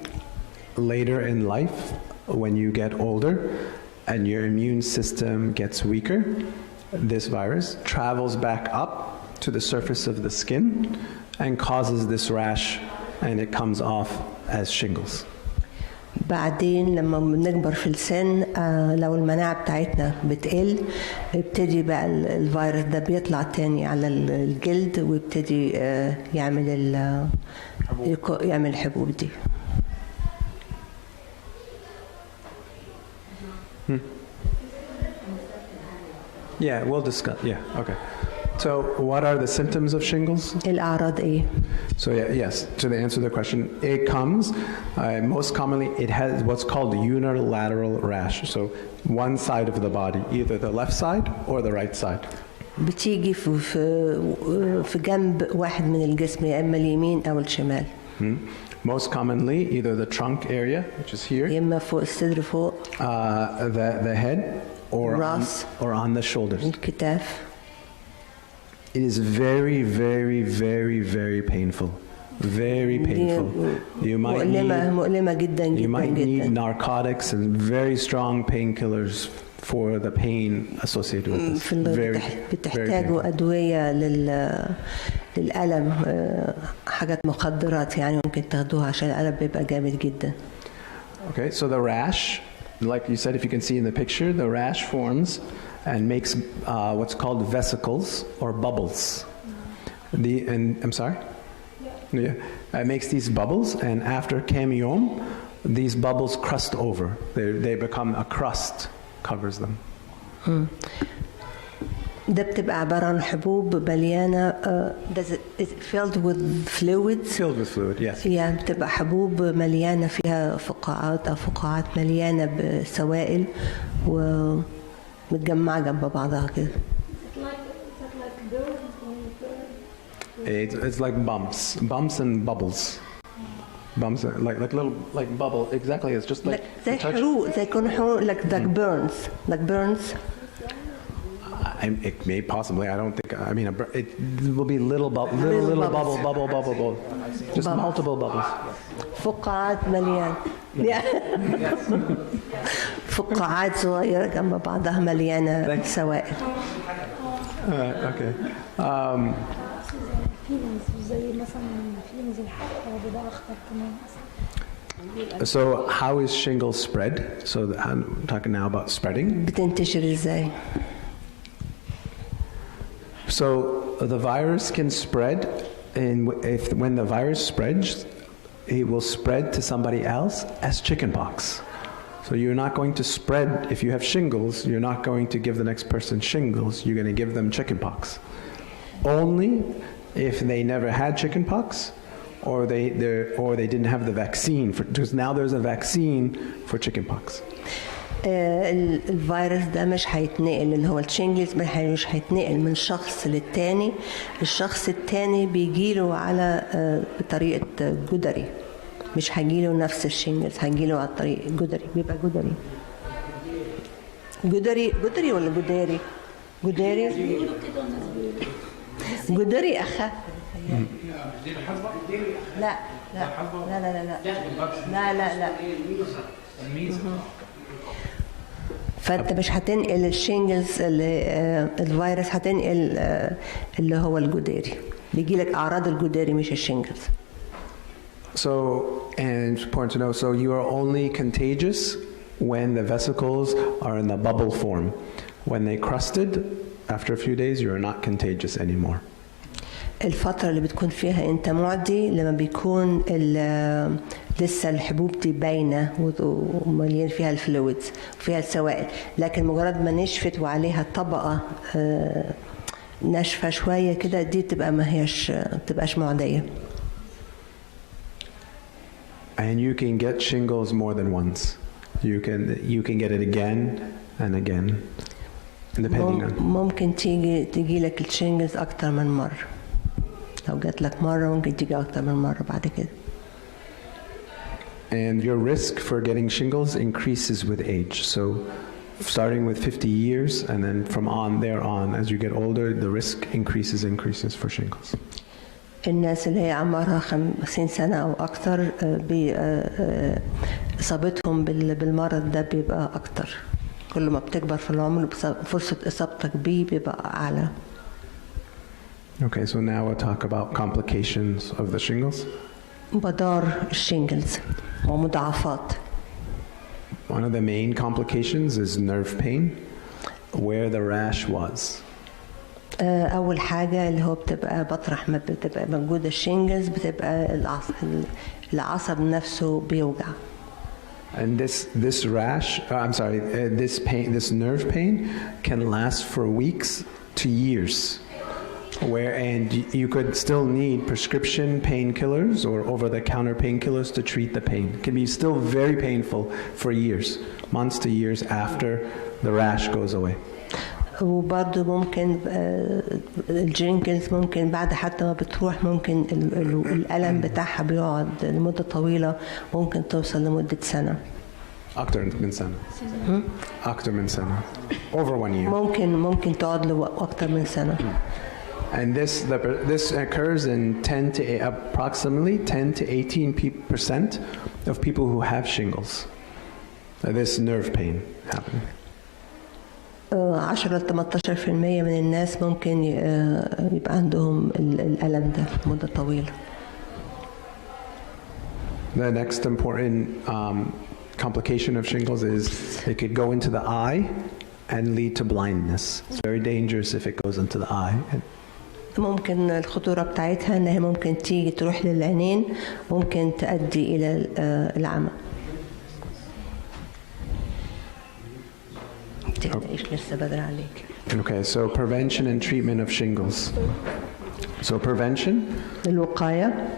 later in life when you get older and your immune system gets weaker, this virus travels back up to the surface of the skin and causes this rash and it comes off as shingles. بعدين لما بنكبر في السن لو المناعة بتاعتنا بتقل يبتدي بقى الفيروس ده بيطلع تاني على الجلد ويبتدي يعمل الحبوب دي. Yeah, we'll discuss. Yeah, okay. So, what are the symptoms of shingles? الأعراض إيه؟ So, yes, to answer the question, it comes, most commonly, it has what's called unilateral rash. So, one side of the body, either the left side or the right side. بتيجي في جنب واحد من الجسم يا إما اليمين أو الشمال. Most commonly, either the trunk area, which is here, يا إما فوق الصدر فوق. The head. Or on the shoulders. الكتاف. It is very, very, very, very painful. Very painful. You might need narcotics and very strong painkillers for the pain associated with this. Very, بتحتاجوا أدوية للألم حاجات مخدرات يعني ممكن تاخدوها عشان الألم بيبقى جامد جدا. Okay, so the rash, like you said, if you can see in the picture, the rash forms and makes what's called vesicles or bubbles. I'm sorry? Yeah. It makes these bubbles, and after camion, these bubbles crust over. They become a crust, covers them. ده بتبقى عبارة عن حبوب مليانة filled with fluids. Filled with fluid, yes. يعني بتبقى حبوب مليانة فيها فقاعات مليانة بسوائل ومتجمعة جنب بعضها كده. It's like bumps and bubbles. Bumps like little bubble. Exactly, it's just like زي حروق زي يكون حروق like burns. It may possibly. I don't think. I mean, it will be little bubble. Just multiple bubbles. فقاعات مليان. فقاعات صغيرة جنب بعضها مليانة سوائل. Okay. So how is shingles spread? So I'm talking now about spreading. بتنتشر ازاي؟ So the virus can spread, and when the virus spreads, it will spread to somebody else as chickenpox. So you're not going to spread, if you have shingles, you're not going to give the next person shingles, you're going to give them chickenpox. Only if they never had chickenpox or they didn't have the vaccine, because now there's a vaccine for chickenpox. الفيروس ده مش هيتنقل اللي هو الشينجلز مش هيتنقل من شخص للتاني. الشخص التاني بيجيله على بطريقة جدري مش هيجيله نفس الشينجلز هيجيله على طريق جدري بيبقى جدري ولا جداري؟ جدري أخف. لا لا لا لا لا لا لا لا. فانت مش هتنقل الشينجلز الفيروس، هتنقل اللي هو الجدري. بيجي لك اعراض الجدري مش الشينجلز. So, and it's important to know, so you are only contagious when the vesicles are in the bubble form. When they crusted, after a few days, you are not contagious anymore. الفترة اللي بتكون فيها انت معدي لما بيكون لسه الحبوب دي باينة ومليان فيها الفلويدز وفيها السوائل، لكن مجرد ما نشفت وعليها طبقة ناشفة شوية كده دي تبقى ما تبقاش معدية. And you can get shingles more than once. You can get it again and again, depending on. ممكن تيجي لك الشينجلز أكتر من مرة. لو جات لك مرة ممكن تيجي أكتر من مرة بعد كده. And your risk for getting shingles increases with age. So starting with 50 years and then from there on, as you get older, the risk increases for shingles. الناس اللي هي عمرها 50 سنة أو أكتر إصابتهم بالمرض ده بيبقى أكتر. كل ما بتكبر في العمر فرصة إصابتك بيه بيبقى أعلى. Okay, so now we'll talk about complications of the shingles. مضار الشينجلز ومضاعفات. One of the main complications is nerve pain, where the rash was. أول حاجة اللي هو بتبقى بطرح ما بتبقى موجودة الشينجلز بتبقى العصب نفسه بيوجع. And this rash, this nerve pain can last for weeks to years. And you could still need prescription painkillers or over-the-counter painkillers to treat the pain. It can be still very painful for years, months to years after the rash goes away. وبرضه ممكن الجينكلز ممكن بعد حتى ما بتروح ممكن الألم بتاعها بيقعد لمدة طويلة، ممكن توصل لمدة سنة. أكتر من سنة. أكتر من سنة. Over 1 year. ممكن تقعد أكتر من سنة. And this occurs in approximately 10 to 18% of people who have shingles. This nerve pain happening. 10 ل 18% من الناس ممكن يبقى عندهم الألم ده مدة طويلة. The next important complication of shingles is it could go into the eye and lead to blindness. It's very dangerous if it goes into the eye. ممكن الخطورة بتاعتها إنها ممكن تيجي تروح للعينين، ممكن تؤدي إلى العمى. لسه بدري عليك. Okay, so prevention and treatment of shingles. So prevention. الوقاية.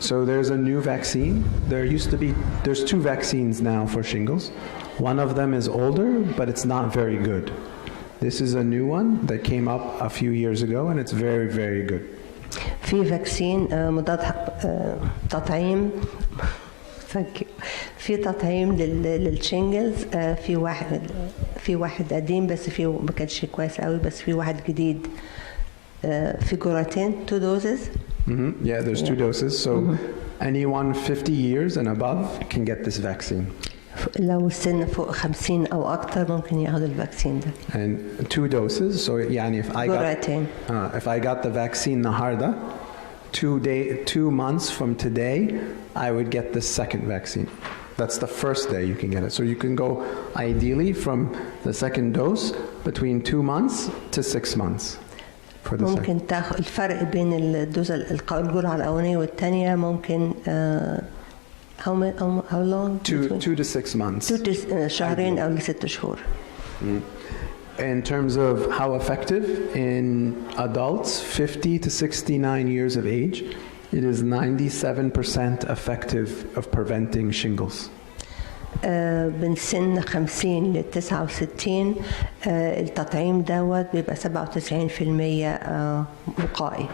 So there's a new vaccine. There's 2 vaccines now for shingles. One of them is older, but it's not very good. This is a new one that came up a few years ago, and it's very, very good. في فاكسين مضاد تطعيم في تطعيم للشينجلز. في واحد قديم بس ما كانش كويس قوي، بس في واحد جديد في جرعتين 2 doses. Yeah, there's 2 doses. So anyone 50 years and above can get this vaccine. لو السن فوق 50 أو أكتر ممكن ياخد الفاكسين ده. And 2 doses. So يعني if I got the vaccine النهاردة, 2 months from today, I would get the second vaccine. That's the first day you can get it. So you can go ideally from the second dose between 2 months to 6 months. ممكن تاخد الفرق بين الدوز الجرعة الأولانية والثانية ممكن how long? 2 to 6 months. 2 شهرين أو ل6 شهور. In terms of how effective in adults 50 to 69 years of age, it is 97% effective of preventing shingles. من سن 50 ل 69 التطعيم دوت بيبقى 97% وقائي.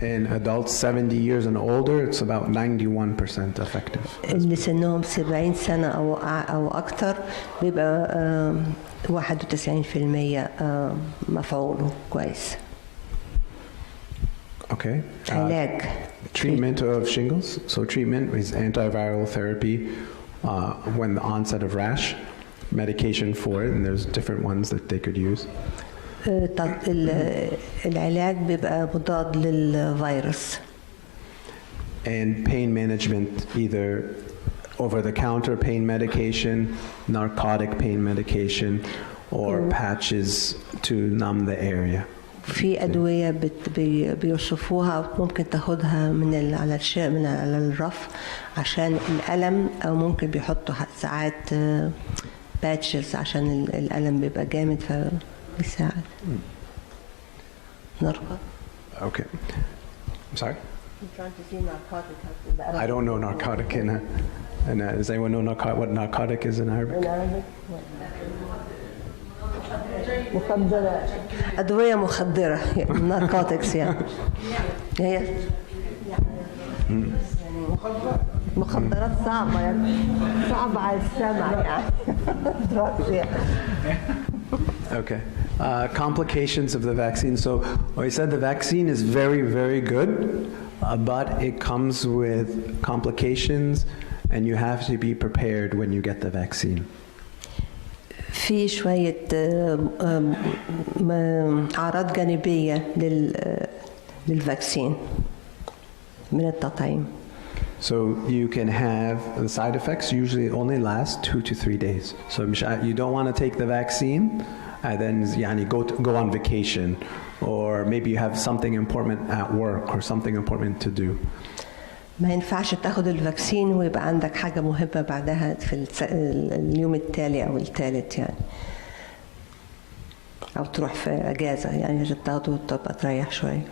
In adults 70 years and older, it's about 91% effective. اللي سنهم 70 سنة أو أكتر بيبقى 91% مفعوله كويس. Okay. علاج. Treatment of shingles. So treatment is antiviral therapy when the onset of rash, medication for it, and there's different ones that they could use. العلاج بيبقى مضاد للفيروس. And pain management, either over-the-counter pain medication, narcotic pain medication, or patches to numb the area. في أدوية بيوصفوها ممكن تاخدها من على الرف عشان الألم، أو ممكن بيحطوا ساعات باتشز عشان الألم بيبقى جامد فبيساعد. نرقى. Okay. I'm sorry? I'm trying to see narcotic. I don't know narcotic does anyone know what narcotic is in Arabic? In Arabic? مخدرة. أدوية مخدرة. narcotics يعني. هي مخدرات صعبة يعني صعبة على السمع يعني. Okay. Complications of the vaccine. So I said the vaccine is very, very good, but it comes with complications, and you have to be prepared when you get the vaccine. في شوية أعراض جانبية للفاكسين من التطعيم. So you can have the side effects usually only last 2 to 3 days. So you don't want to take the vaccine and then go on vacation, or maybe you have something important at work or something important to do. ما ينفعش تاخد الفاكسين ويبقى عندك حاجة مهمة بعدها في اليوم التالي أو الثالث يعني، أو تروح في أجازة يعني لازم تاخده وتبقى تريح شوية.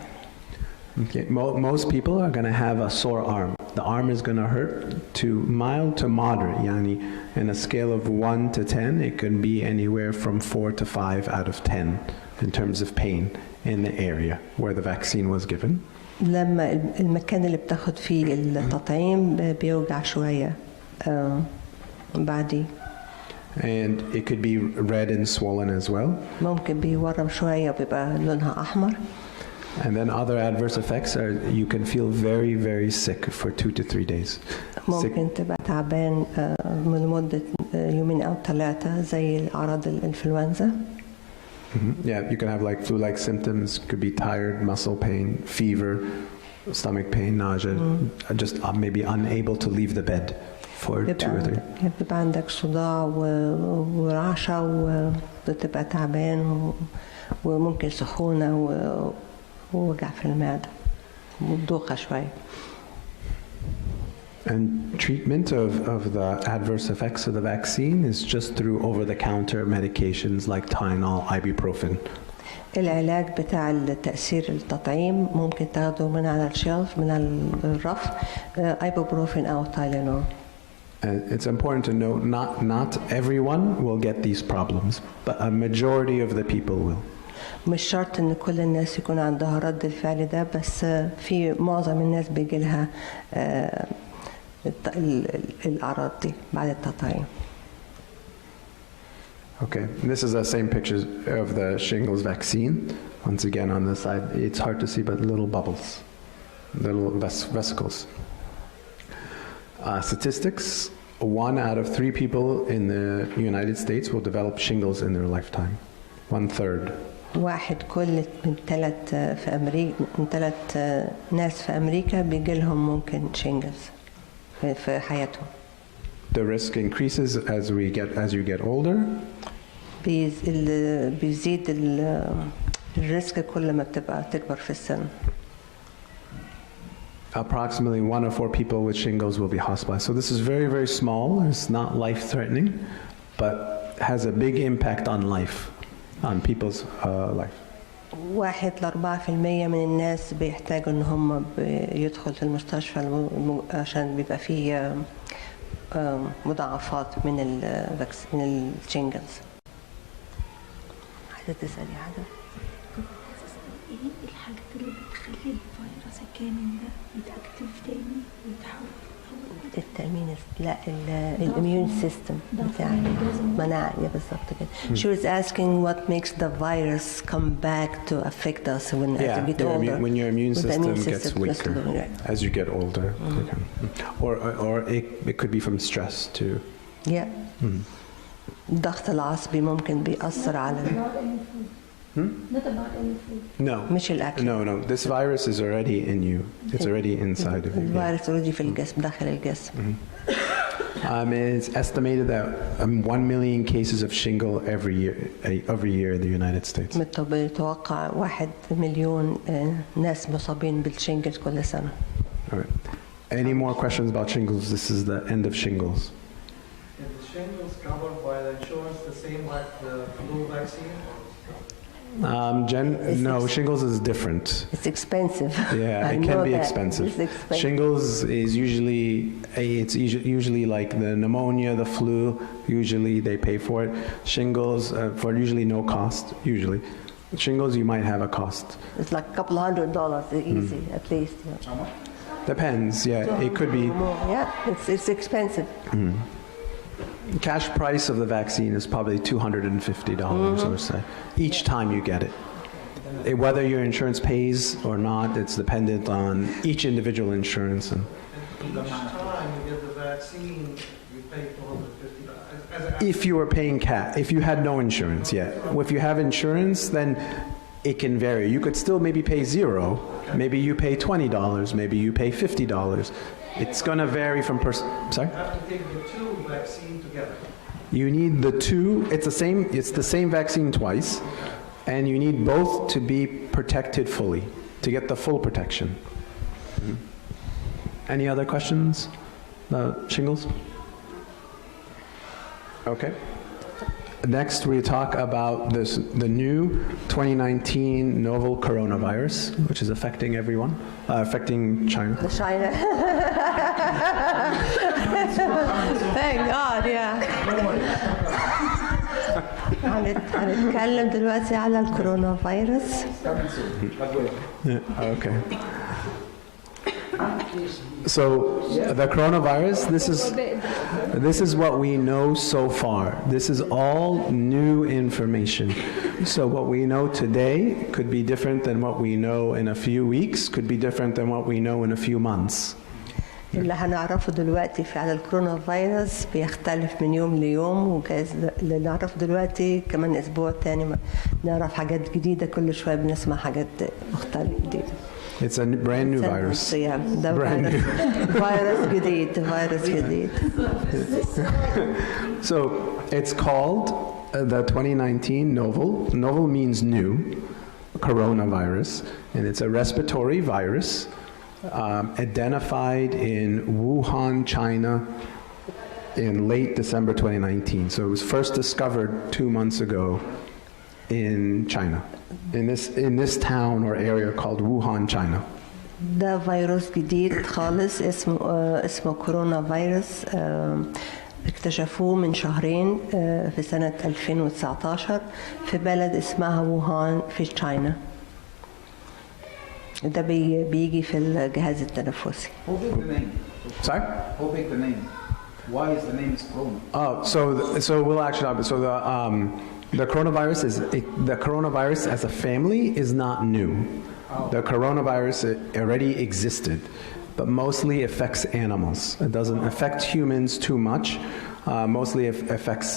Okay. Most people are going to have a sore arm. The arm is going to hurt to mild to moderate. Yani, in a scale of 1 to 10, it could be anywhere from 4 to 5 out of 10 in terms of pain in the area where the vaccine was given. لما المكان اللي بتاخد فيه التطعيم بيوجع شوية بعدين. And it could be red and swollen as well. ممكن بيورم شوية وبيبقى لونها أحمر. And then other adverse effects are you can feel very, very sick for 2 to 3 days. ممكن تبقى تعبان من مدة يومين أو 3 زي أعراض الإنفلونزا. Yeah, you can have like flu-like symptoms. Could be tired, muscle pain, fever, stomach pain, nausea, just maybe unable to leave the bed for 2 or 3. بيبقى عندك صداع ورعشة وبتبقى تعبان وممكن سخونة ووجع في المعدة ودوخة شوية. And treatment of the adverse effects of the vaccine is just through over-the-counter medications like Tylenol, ibuprofen. العلاج بتاع التأثير التطعيم ممكن تاخده من على الشلف من الرف ibuprofen أو تايلينول. It's important to note not everyone will get these problems, but a majority of the people will. مش شرط ان كل الناس يكون عندها رد الفعل ده، بس في معظم الناس بيجي لها الأعراض دي بعد التطعيم. Okay, this is the same picture of the shingles vaccine. Once again on the side, it's hard to see, but little bubbles, little vesicles. Statistics, 1 out of 3 people in the United States will develop shingles in their lifetime. 1/3. واحد كل من 3 في أمريكا، من 3 ناس في أمريكا بيجي لهم ممكن شينجلز في حياتهم. The risk increases as you get older. بيزيد الريسك كل ما بتبقى تكبر في السن. Approximately 1 or 4 people with shingles will be hospitalized. So this is very, very small. It's not life-threatening, but has a big impact on life, on people's life. 1 ل4% من الناس بيحتاجوا ان هم يدخل في المستشفى عشان بيبقى فيه مضاعفات من الشينجلز. عايزة تسألي حاجة؟ ايه الحاجات اللي بتخلي الفيروس الكامل ده يتأكتف تاني ويتحول؟ التأمين لا الاميون سيستم بتاعك مناعة بالظبط كده. She was asking what makes the virus come back to affect us when as Yeah, we get older. when your immune With the system immune gets system gets weaker lower, right. as you get older. Okay. Or it could be from stress too. Yeah. الضغط العصبي ممكن بيأثر على Not any food. Not about any food. No. مش الأكل. No. This virus is already in you. It's already inside of you. Yeah. الفيروس اوريدي في الجسم داخل الجسم. It's estimated that 1 million cases of shingle every year in the United States. بيتوقع 1 مليون ناس مصابين بالشنجل كل سنة. All right. Any more questions about shingles? This is the end of shingles. Is the shingles covered by the insurance the same like the flu vaccine? No, shingles is different. It's expensive. Yeah, I it can know be that. expensive. It's expensive. Shingles is usually like the pneumonia, the flu. Usually they pay for it. Shingles for usually no cost. Usually, shingles you might have a cost. It's like a couple $100 easy at least. Yeah. Depends. Yeah, it could be. More. Yeah, it's expensive. Cash price of the vaccine is probably $250 or so each time you get it. Whether your insurance pays or not, it's dependent on each individual insurance. And Each time you get the vaccine, you pay $250. if you were paying if you had no insurance, yeah. If you have insurance, then it can vary. You could still maybe pay $0. Maybe you pay $20. Maybe you pay $50. It's going to vary from person. Sorry? You have to take the two vaccines together. You need the two. It's the same vaccine twice, and you need both to be protected fully, to get the full protection. Any other questions about shingles? Okay. Next, we talk about the new 2019 novel coronavirus, which is affecting everyone, affecting China. The China. Thank God, yeah. هنتكلم دلوقتي على الكورونا فيروس. Yeah, okay. So the coronavirus, this is what we know so far. This is all new information. So what we know today could be different than what we know in a few weeks, could be different than what we know in a few months. اللي هنعرفه دلوقتي في على الكورونا فيروس بيختلف من يوم ليوم، وجايز اللي نعرفه دلوقتي كمان اسبوع تاني نعرف حاجات جديدة، كل شوية بنسمع حاجات مختلفة جديدة. It's a brand new virus. ده Brand فيروس جديد، فيروس جديد. So it's called the 2019 novel. Novel means new, coronavirus, and it's a respiratory virus identified in Wuhan, China in late December 2019. So it was first discovered 2 months ago in China, in this town or area called Wuhan, China. ده فيروس جديد خالص اسمه كورونا فيروس. اكتشفوه من شهرين في سنة 2019 في بلد اسمها ووهان في تشاينا. ده بيجي في الجهاز التنفسي. How big the name? Sorry? How big the name? Why is the name is Corona? Oh, so we'll actually, so the coronavirus as a family is not new. The coronavirus already existed, but mostly affects animals. It doesn't affect humans too much. Mostly affects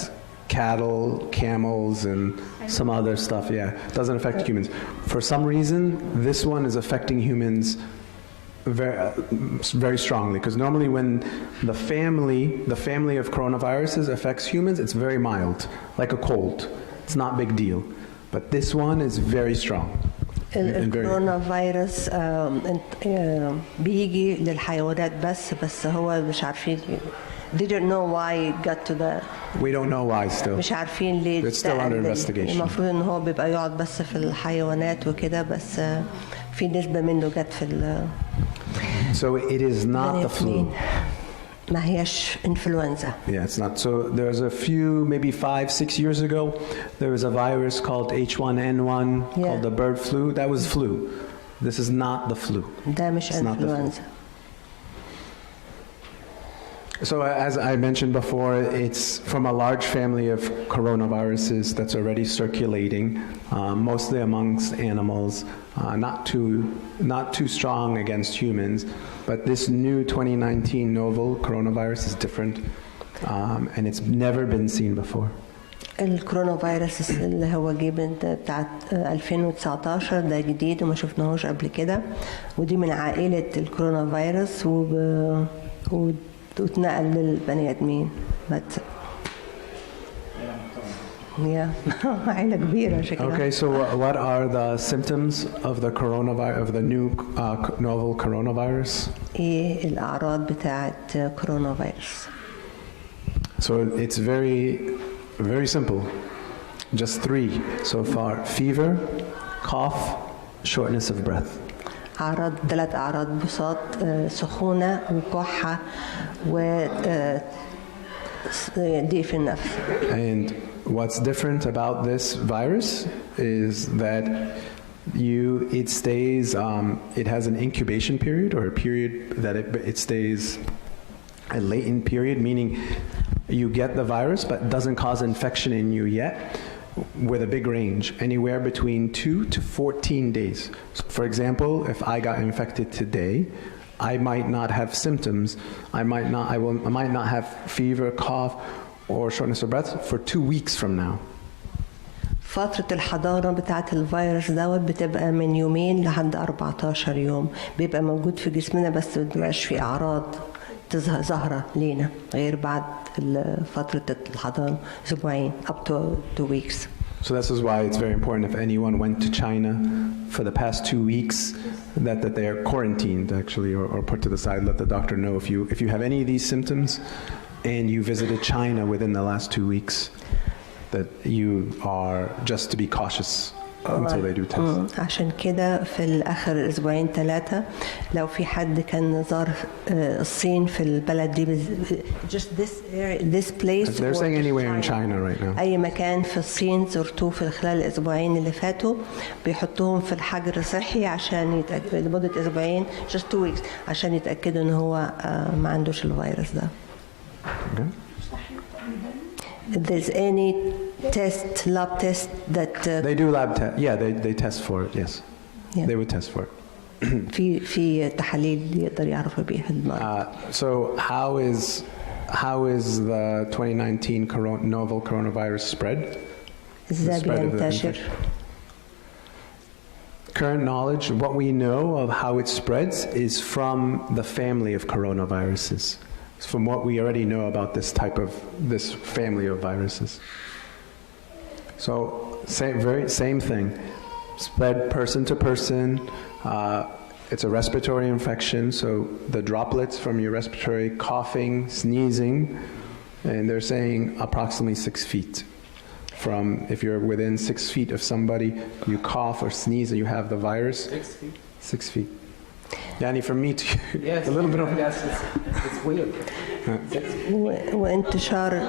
cattle, camels, and some other stuff. Yeah, it doesn't affect humans. For some reason, this one is affecting humans very strongly, because normally when the family of coronaviruses affects humans, it's very mild, like a cold. It's not a big deal. But this one is very strong. الكورونا فيروس بيجي للحيوانات بس هو مش عارفين. Didn't know why it got to the. We don't know why still. مش عارفين ليه. It's still under investigation. المفروض ان هو بيبقى يقعد بس في الحيوانات وكده، بس في نسبة منه جت في ال. So it is not the flu. ما هيش influenza. Yeah, it's not. So there's a few, maybe 5-6 years ago, there was a virus called H1N1 called the bird flu. That was flu. This is not the flu. ده مش It's not the flu. influenza. So as I mentioned before, it's from a large family of coronaviruses that's already circulating, mostly amongst animals, not too strong against humans. But this new 2019 novel coronavirus is different, and it's never been seen before. الكورونا فيروس اللي هو جه بتاع 2019 ده جديد وما شفناهوش قبل كده، ودي من عائلة الكورونا فيروس واتنقل للبني ادمين. عائلة كبيرة شكلها. Okay, so what are the symptoms of the coronavirus, of the new novel coronavirus? ايه الأعراض بتاعت كورونا فيروس؟ So it's very simple. Just 3 so far: fever, cough, shortness of breath. 3 أعراض بساط: سخونة وكحة وضيق في النفس. And what's different about this virus is that it stays, it has an incubation period, or a period that it stays, a latent period, meaning you get the virus but doesn't cause infection in you yet, with a big range, anywhere between 2 to 14 days. So for example, if I got infected today, I might not have symptoms. I might not have fever, cough, or shortness of breath for 2 weeks from now. فترة الحضانة بتاعة الفيروس دوت بتبقى من 2 لحد 14 يوم، بيبقى موجود في جسمنا بس مبيبقاش فيه أعراض ظاهرة لينا غير بعد فترة الحضانة أسبوعين up to 2 weeks. So this is why it's very important if anyone went to China for the past 2 weeks that they are quarantined actually, or put to the side. Let the doctor know if you have any of these symptoms and you visited China within the last 2 weeks, that you are just to be cautious until they do test. عشان كده في الآخر أسبوعين 3 لو في حد كان زار الصين في البلد دي just this place. They're saying anywhere in China right now. أي مكان في الصين زرتوه في خلال الأسبوعين اللي فاتوا بيحطوهم في الحجر الصحي عشان يتأكدوا لمدة أسبوعين just 2 weeks عشان يتأكدوا إن هو ما عندوش الفيروس ده. Okay. If there's any lab test that They do lab test. Yeah, they test for it. Yes, Yeah. they would test for it. في تحاليل يقدر يعرفوا بيها المرض. So how is the 2019 novel coronavirus spread? ازاي spread of the بينتشر؟ Current knowledge, what we know of how it spreads is from the family of coronaviruses. It's from what we already know about this family of viruses. So same thing, spread person to person. It's a respiratory infection, so the droplets from your respiratory, coughing, sneezing, and they're saying approximately 6 feet. From if you're within 6 feet of somebody, you cough or sneeze and you have the virus. 6 feet? 6 feet. Yani from me to you, Yes. a little bit of... Yes, it's weird. وانتشار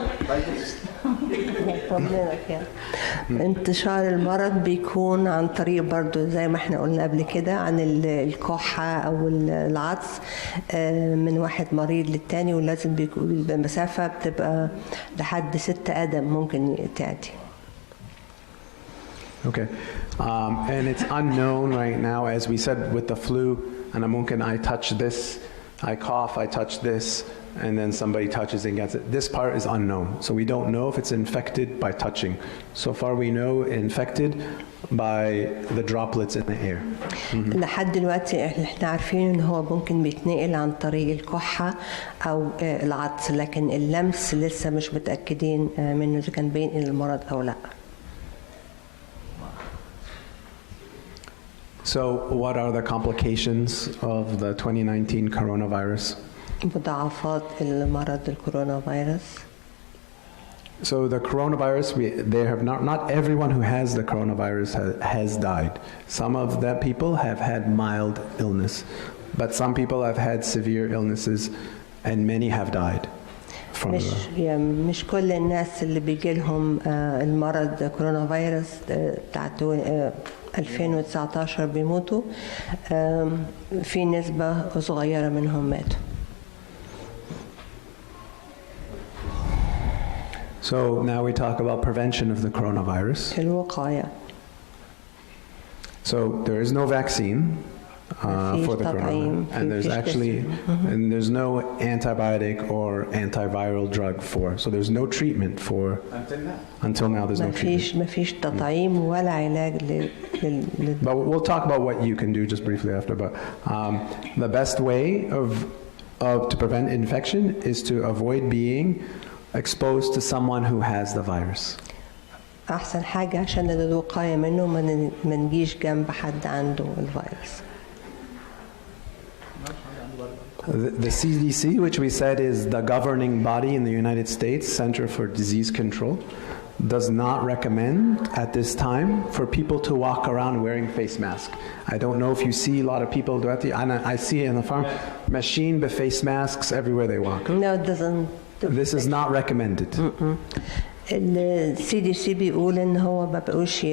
انتشار المرض بيكون عن طريق برضو زي ما احنا قلنا قبل كده عن الكحة او العطس من واحد مريض للتاني، ولازم بيكون المسافة بتبقى لحد 6 قدم ممكن تعدي. Okay. And it's unknown right now, as we said with the flu, and mumkin I touch this, I cough, I touch this, and then somebody touches and gets it. This part is unknown. So we don't know if it's infected by touching. So far we know infected by the droplets in the air. لحد دلوقتي احنا عارفين ان هو ممكن بيتنقل عن طريق الكحة او العطس، لكن اللمس لسه مش متأكدين منه اذا كان بينقل المرض او لا. So what are the complications of the 2019 coronavirus? مضاعفات المرض الكورونا فيروس. So the coronavirus, they have not everyone who has the coronavirus has died. Some of the people have had mild illness, but some people have had severe illnesses, and many have died. مش كل الناس اللي بيجي لهم المرض كورونا فيروس بتاعت 2019 بيموتوا، في نسبة صغيرة منهم ماتوا. So now we talk about prevention of the coronavirus. الوقاية. So there is no vaccine for the coronavirus, and there's actually and there's no antibiotic or antiviral drug for. So there's no treatment for. Until now, there's no treatment. ما فيش تطعيم ولا علاج But we'll talk about what you can do just briefly after. But the best way to prevent infection is to avoid being exposed to someone who has the virus. أحسن حاجة عشان الوقاية منه ما نجيش جنب حد عنده الفيروس. The CDC, which we said is the governing body in the United States, Center for Disease Control, does not recommend at this time for people to walk around wearing face masks. I don't know if you see a lot of people do it. I see it in the farm, machine the face masks everywhere they walk. No, it doesn't. This is not recommended. CDC بيقول إن هو ما بقوش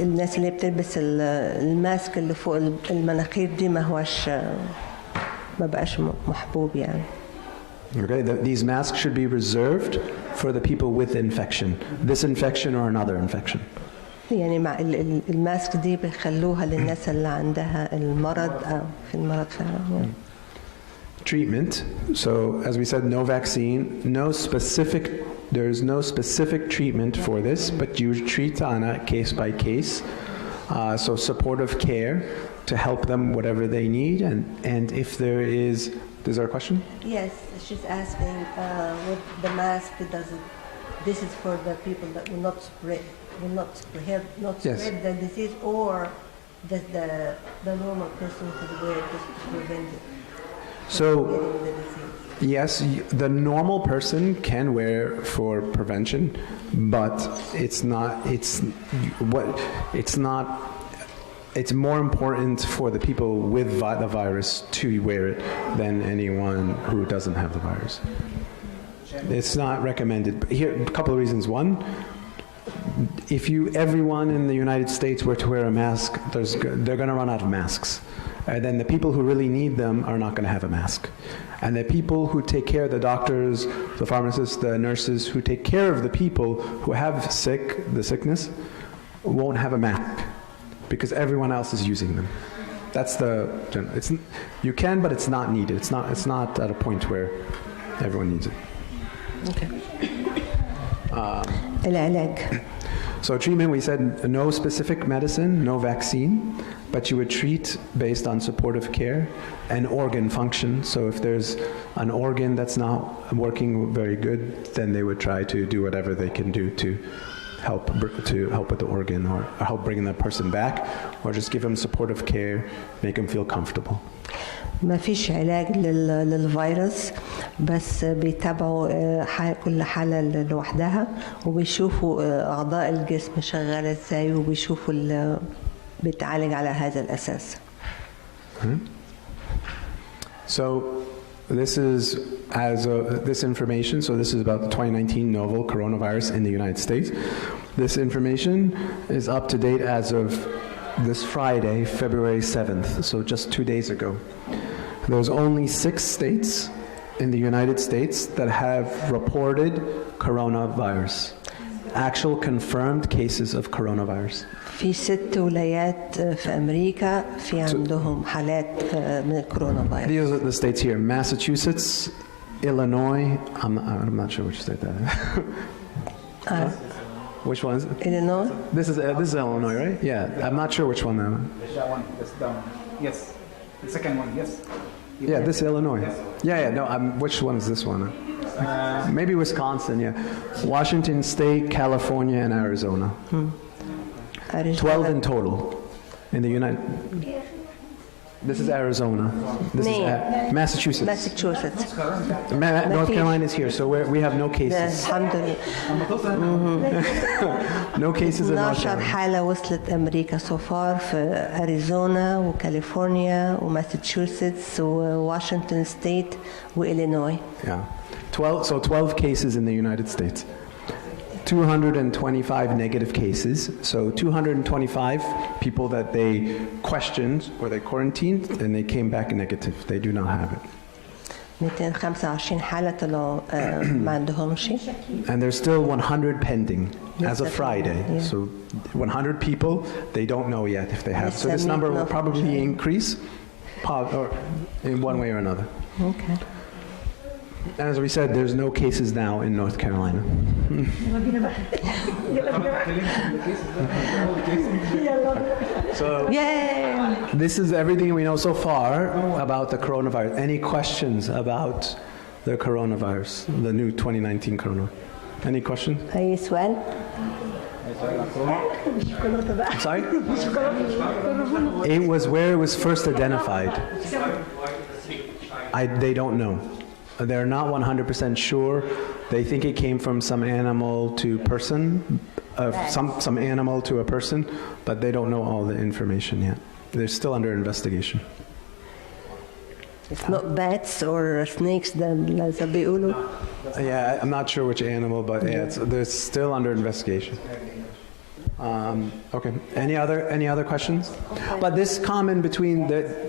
الناس اللي بتلبس الماسك اللي فوق المناخير دي ما بقاش محبوب يعني. Okay, these masks should be reserved for the people with infection, this infection or another infection. يعني مع الماسك دي بيخلوها للناس اللي عندها المرض أو في المرض فعلا. Treatment. So as we said, no vaccine, there's no specific treatment for this, but you treat on a case by case. So supportive care to help them whatever they need, and if there is there a question? Yes, she's asking what the mask doesn't. This is for the people that will not spread the disease, or does the normal person could wear it just to prevent it? So Getting the disease. yes, the normal person can wear for prevention, but it's more important for the people with the virus to wear it than anyone who doesn't have the virus. It's not recommended. Here, a couple of reasons. One, if everyone in the United States were to wear a mask, they're going to run out of masks. And then the people who really need them are not going to have a mask. And the people who take care, the doctors, the pharmacists, the nurses who take care of the people who have the sickness, won't have a mask because everyone else is using them. That's you can, but it's not needed. It's not at a point where everyone needs it. Okay. العلاج. So treatment, we said no specific medicine, no vaccine, but you would treat based on supportive care and organ function. So if there's an organ that's not working very good, then they would try to do whatever they can do to help with the organ, or help bring the person back, or just give them supportive care, make them feel comfortable. ما فيش علاج للفيروس، بس بيتابعوا كل حالة لوحدها وبيشوفوا أعضاء الجسم شغالة ازاي، وبيشوفوا بيتعالج على هذا الأساس. So this is this information. So this is about the 2019 novel coronavirus in the United States. This information is up to date as of this Friday, February 7th, so just 2 days ago. There's only 6 states in the United States that have reported coronavirus, actual confirmed cases of coronavirus. في 6 ولايات في أمريكا في عندهم حالات من الكورونا فيروس. These are the states here: Massachusetts, Illinois. I'm not sure which state that is. Which one is it? Illinois. This is Illinois, right? Yeah, I'm not sure which one that one. That one, that's down. Yes. The second one, yes. Yeah, this is Illinois. Yeah, no, which one is this one? Maybe Wisconsin, yeah. Washington State, California, and Arizona. 12 in total in the United. This is Arizona. This is Massachusetts. Massachusetts. North Carolina is here, so we have no cases. الحمد لله. No cases in North 12 Carolina. حالة وصلت أمريكا so far في أريزونا وكاليفورنيا وماساتشوستس وواشنطن ستيت وإلينوي. Yeah. 12 cases in the United States. 225 negative cases. So 225 people that they questioned or they quarantined and they came back negative. They do not have it. 225 حالة طلعوا ما عندهمش. And there's still 100 pending as of Yes, Friday. yeah. So 100 people, they don't know yet if they have. So this number will probably increase or in one way or another. Okay. As we said, there's no cases now in North Carolina. So Yay! this is everything we know so far about the coronavirus. Any questions about the coronavirus, the new 2019 corona? Any questions? أي سؤال؟ I'm sorry? It was where it was first identified. They don't know. They're not 100% sure. They think it came from some animal to person, some animal to a person, but they don't know all the information yet. They're still under investigation. It's not bats or snakes that بيقولوا. Yeah, I'm not sure which animal, but yeah, they're still under investigation. Okay. Any other questions? But this common between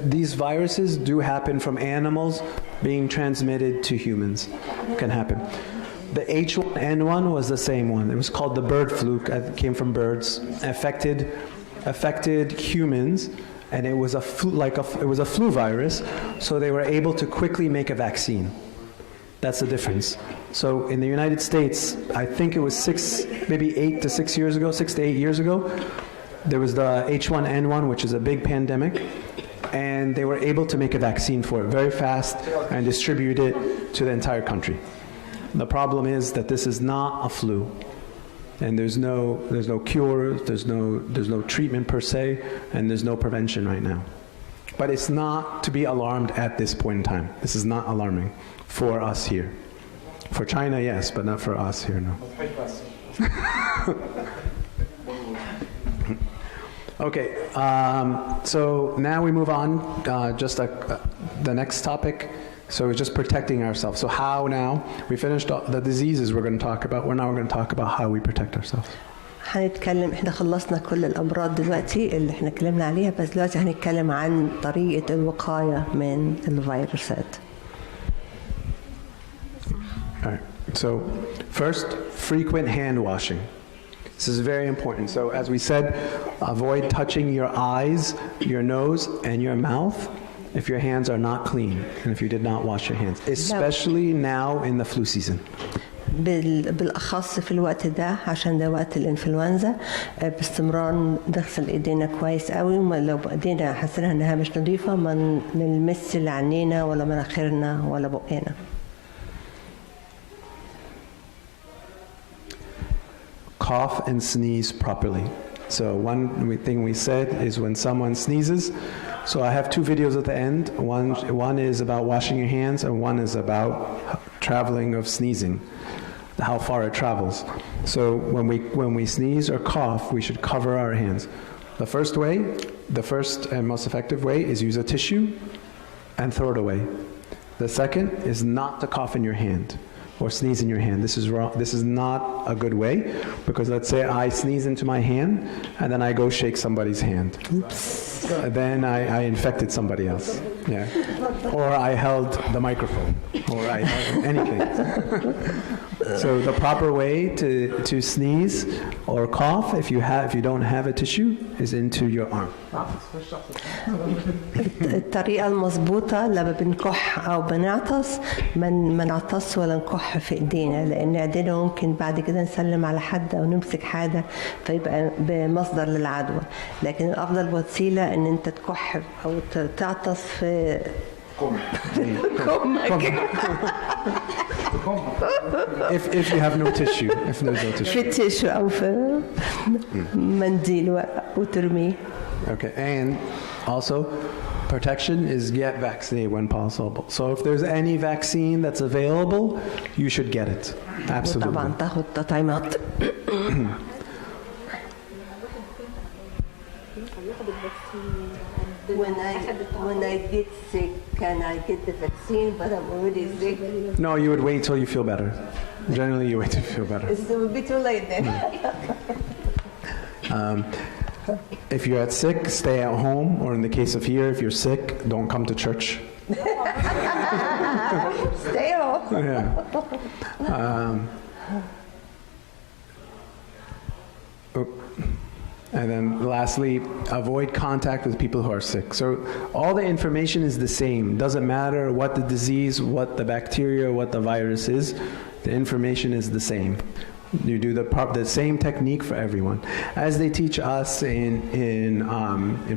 these viruses do happen from animals being transmitted to humans. Can happen. The H1N1 was the same one. It was called the bird flu. It came from birds. Affected humans, and it was it was a flu virus. So they were able to quickly make a vaccine. That's the difference. So in the United States, I think it was 6 to 8 years ago, there was the H1N1, which is a big pandemic, and they were able to make a vaccine for it very fast and distribute it to the entire country. The problem is that this is not a flu, and there's no cure, there's no treatment per se, and there's no prevention right now. But it's not to be alarmed at this point in time. This is not alarming for us here. For China, yes, but not for us here, no. Okay, so now we move on, the next topic. So it's just protecting ourselves. So how now, we finished the diseases we're going to talk about. Now we're going to talk about how we protect ourselves. هنتكلم احنا خلصنا كل الامراض دلوقتي اللي احنا اتكلمنا عليها بس دلوقتي هنتكلم عن طريقة الوقاية من الفيروسات. All right. So first, frequent hand washing. This is very important. So as we said, avoid touching your eyes, your nose, and your mouth if your hands are not clean and if you did not wash your hands, especially now in the flu season. بالأخص في الوقت ده عشان ده وقت الإنفلونزا باستمرار نغسل إيدينا كويس قوي لو إيدينا حسينا إنها مش نظيفة ما نلمس اللي عنينا ولا مناخيرنا ولا بقنا. Cough and sneeze properly. So one thing we said is when someone sneezes, so I have 2 videos at the end. One is about washing your hands and one is about traveling of sneezing, how far it travels. So when we sneeze or cough, we should cover our hands. The first and most effective way is use a tissue and throw it away. The second is not to cough in your hand or sneeze in your hand. This is wrong. This is not a good way, because let's say I sneeze into my hand and then I go shake somebody's hand. Oops. Then I infected somebody else. Yeah. Or I held the microphone, or I anything. So the proper way to sneeze or cough, if you don't have a tissue, is into your arm. الطريقة المضبوطة لما بنكح أو بنعطس ما نعطس ولا نكح في إيدينا لأن إيدينا ممكن بعد كده نسلم على حد أو نمسك حاجة فيبقى بمصدر للعدوى. لكن الأفضل وسيلة إن أنت تكح أو تعطس في If you have no tissue, if there's no tissue. في التيشو أو في منديل وترميه. Okay, and also protection is get vaccinated when possible. So if there's any vaccine that's available, you should get it. Absolutely. طبعا تاخد تطعيمات. When I get sick, can I get the vaccine? But I'm already sick. No, you would wait till you feel better. Generally, you wait till you feel better. It will be too late then. If you're sick, stay at home, or in the case of here, if you're sick, don't come to church. Stay home. Yeah. And then lastly, avoid contact with people who are sick. So all the information is the same. Doesn't matter what the disease, what the bacteria, what the virus is. The information is the same. You do the same technique for everyone. As they teach us in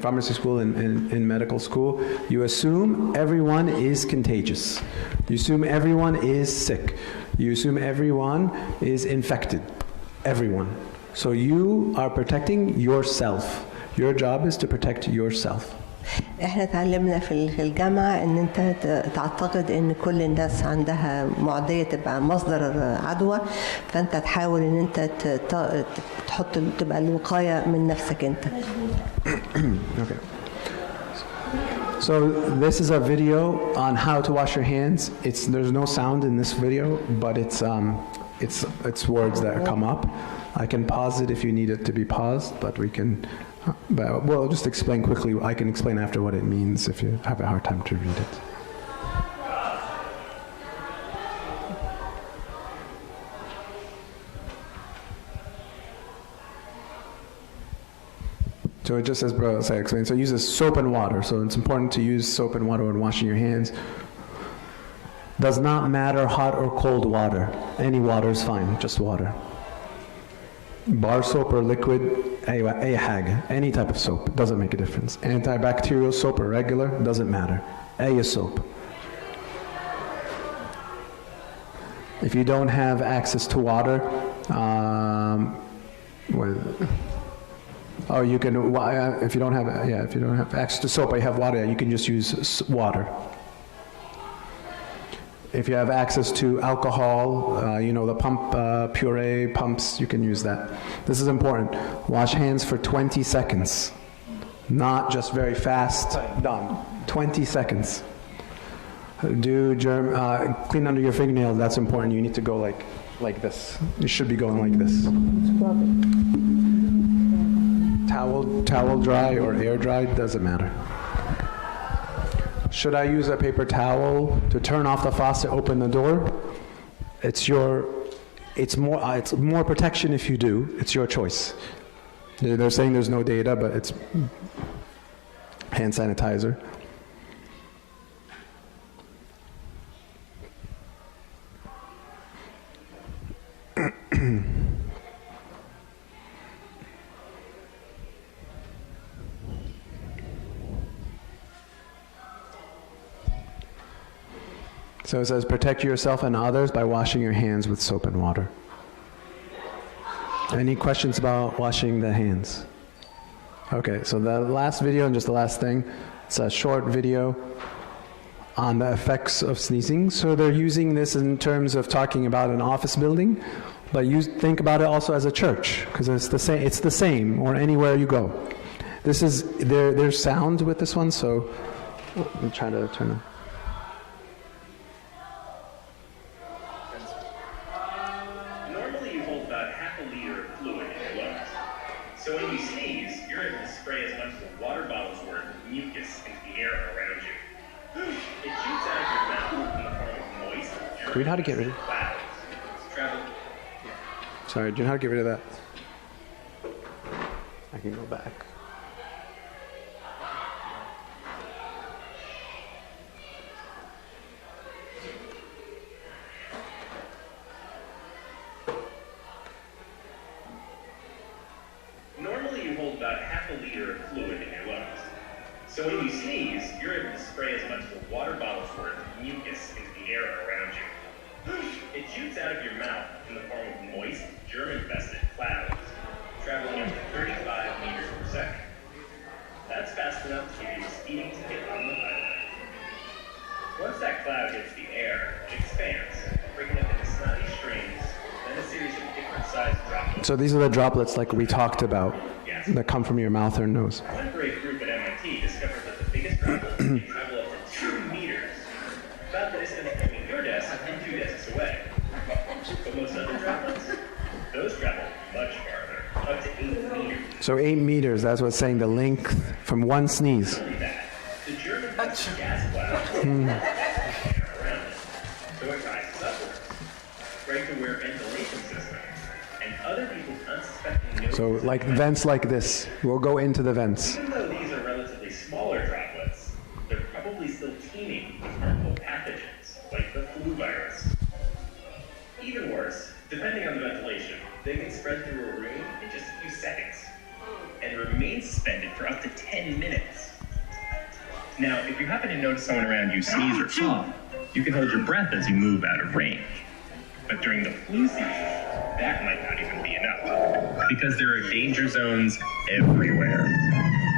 pharmacy school and in medical school, you assume everyone is contagious. You assume everyone is sick. You assume everyone is infected. Everyone. So you are protecting yourself. Your job is to protect yourself. احنا اتعلمنا في الجامعة ان انت تعتقد ان كل الناس عندها معدية تبقى مصدر عدوى، فانت تحاول ان انت تحط تبقى الوقاية من نفسك انت. Okay. So this is a video on how to wash your hands. There's no sound in this video, but it's words that come up. I can pause it if you need it to be paused, but we'll just explain quickly. I can explain after what it means if you have a hard time to read it. So it just says, bro, as I explained, so it uses soap and water. So it's important to use soap and water when washing your hands. Does not matter hot or cold water. Any water is fine, just water. Bar soap or liquid, any type of soap, doesn't make a difference. Antibacterial soap or regular, doesn't matter. Soap. If you don't have access to water, you can. If you don't have access to soap, but you have water, you can just use water. If you have access to alcohol, the pump puree pumps, you can use that. This is important. Wash hands for 20 seconds. Not just very fast, done. 20 seconds. Do clean under your fingernails, that's important. You need to go like this. You should be going like this. Towel dry or air dried, doesn't matter. Should I use a paper towel to turn off the faucet, open the door? It's more protection if you do. It's your choice. They're saying there's no data, but it's hand sanitizer. So it says, protect yourself and others by washing your hands with soap and water. Any questions about washing the hands? Okay, so the last video, and just the last thing, it's a short video on the effects of sneezing. So they're using this in terms of talking about an office building, but you think about it also as a church, because it's the same, or anywhere you go. This is, there's sound with this one, so I'm trying to turn it. So when you sneeze, you're able to spray as much as a water bottle's worth of mucus into the air around you. It shoots out of your mouth in the form of moist, Do you know how to get rid of clouds. Sorry, do you know how to get rid of that? I can go back. Normally you hold about half a liter of fluid in your lungs. So when you sneeze, you're able to spray as much as a water bottle's worth of mucus into the air around you. It shoots out of your mouth in the form of moist, germ-infested clouds, traveling up to 35 meters per second. That's fast enough to give you a speeding ticket on the highway. Once that cloud hits the air, it expands, breaking up into snotty strings, then a series of different sized droplets. So these are the droplets like we talked about that come from your mouth or nose. One brave group at MIT discovered that the biggest droplets can travel up to 2 meters, about the distance between your desk and 2 desks away. But most other droplets, those travel much farther, up to 8 meters. So 8 meters, that's what's saying the length from one sneeze. Not only that, the German gas cloud around it. So like vents like this. We'll go into the vents. Even though these are relatively smaller droplets, they're probably still teeming with harmful pathogens, like the flu virus. Even worse, depending on the ventilation, they can spread through a room in just a few seconds and remain suspended for up to 10 minutes. Now, if you happen to notice someone around you sneeze or cough, you can hold your breath as you move out of range. But during the flu season, that might not even be enough, because there are danger zones everywhere,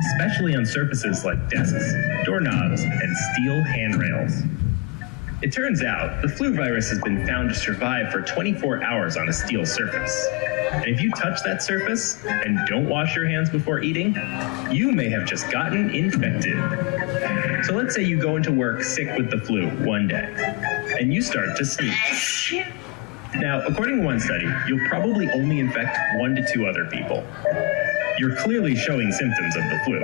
especially on surfaces like desks, doorknobs, and steel handrails. It turns out the flu virus has been found to survive for 24 hours on a steel surface. And if you touch that surface and don't wash your hands before eating, you may have just gotten infected. So let's say you go into work sick with the flu one day, and you start to sneeze. Now, according to one study, you'll probably only infect 1 to 2 other people. You're clearly showing symptoms of the flu.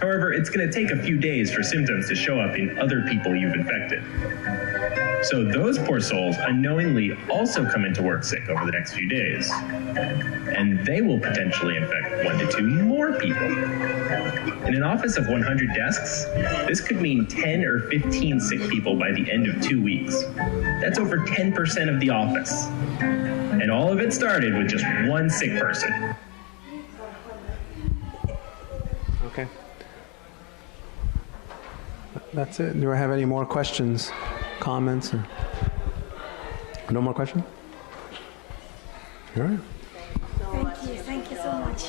However, it's going to take a few days for symptoms to show up in other people you've infected. So those poor souls unknowingly also come into work sick over the next few days. And they will potentially infect 1 to 2 more people. In an office of 100 desks, this could mean 10 or 15 sick people by the end of 2 weeks. That's over 10% of the office. And all of it started with just one sick person. Okay. That's it. Do I have any more questions, comments? Or... No more questions? All right. Thank you so much.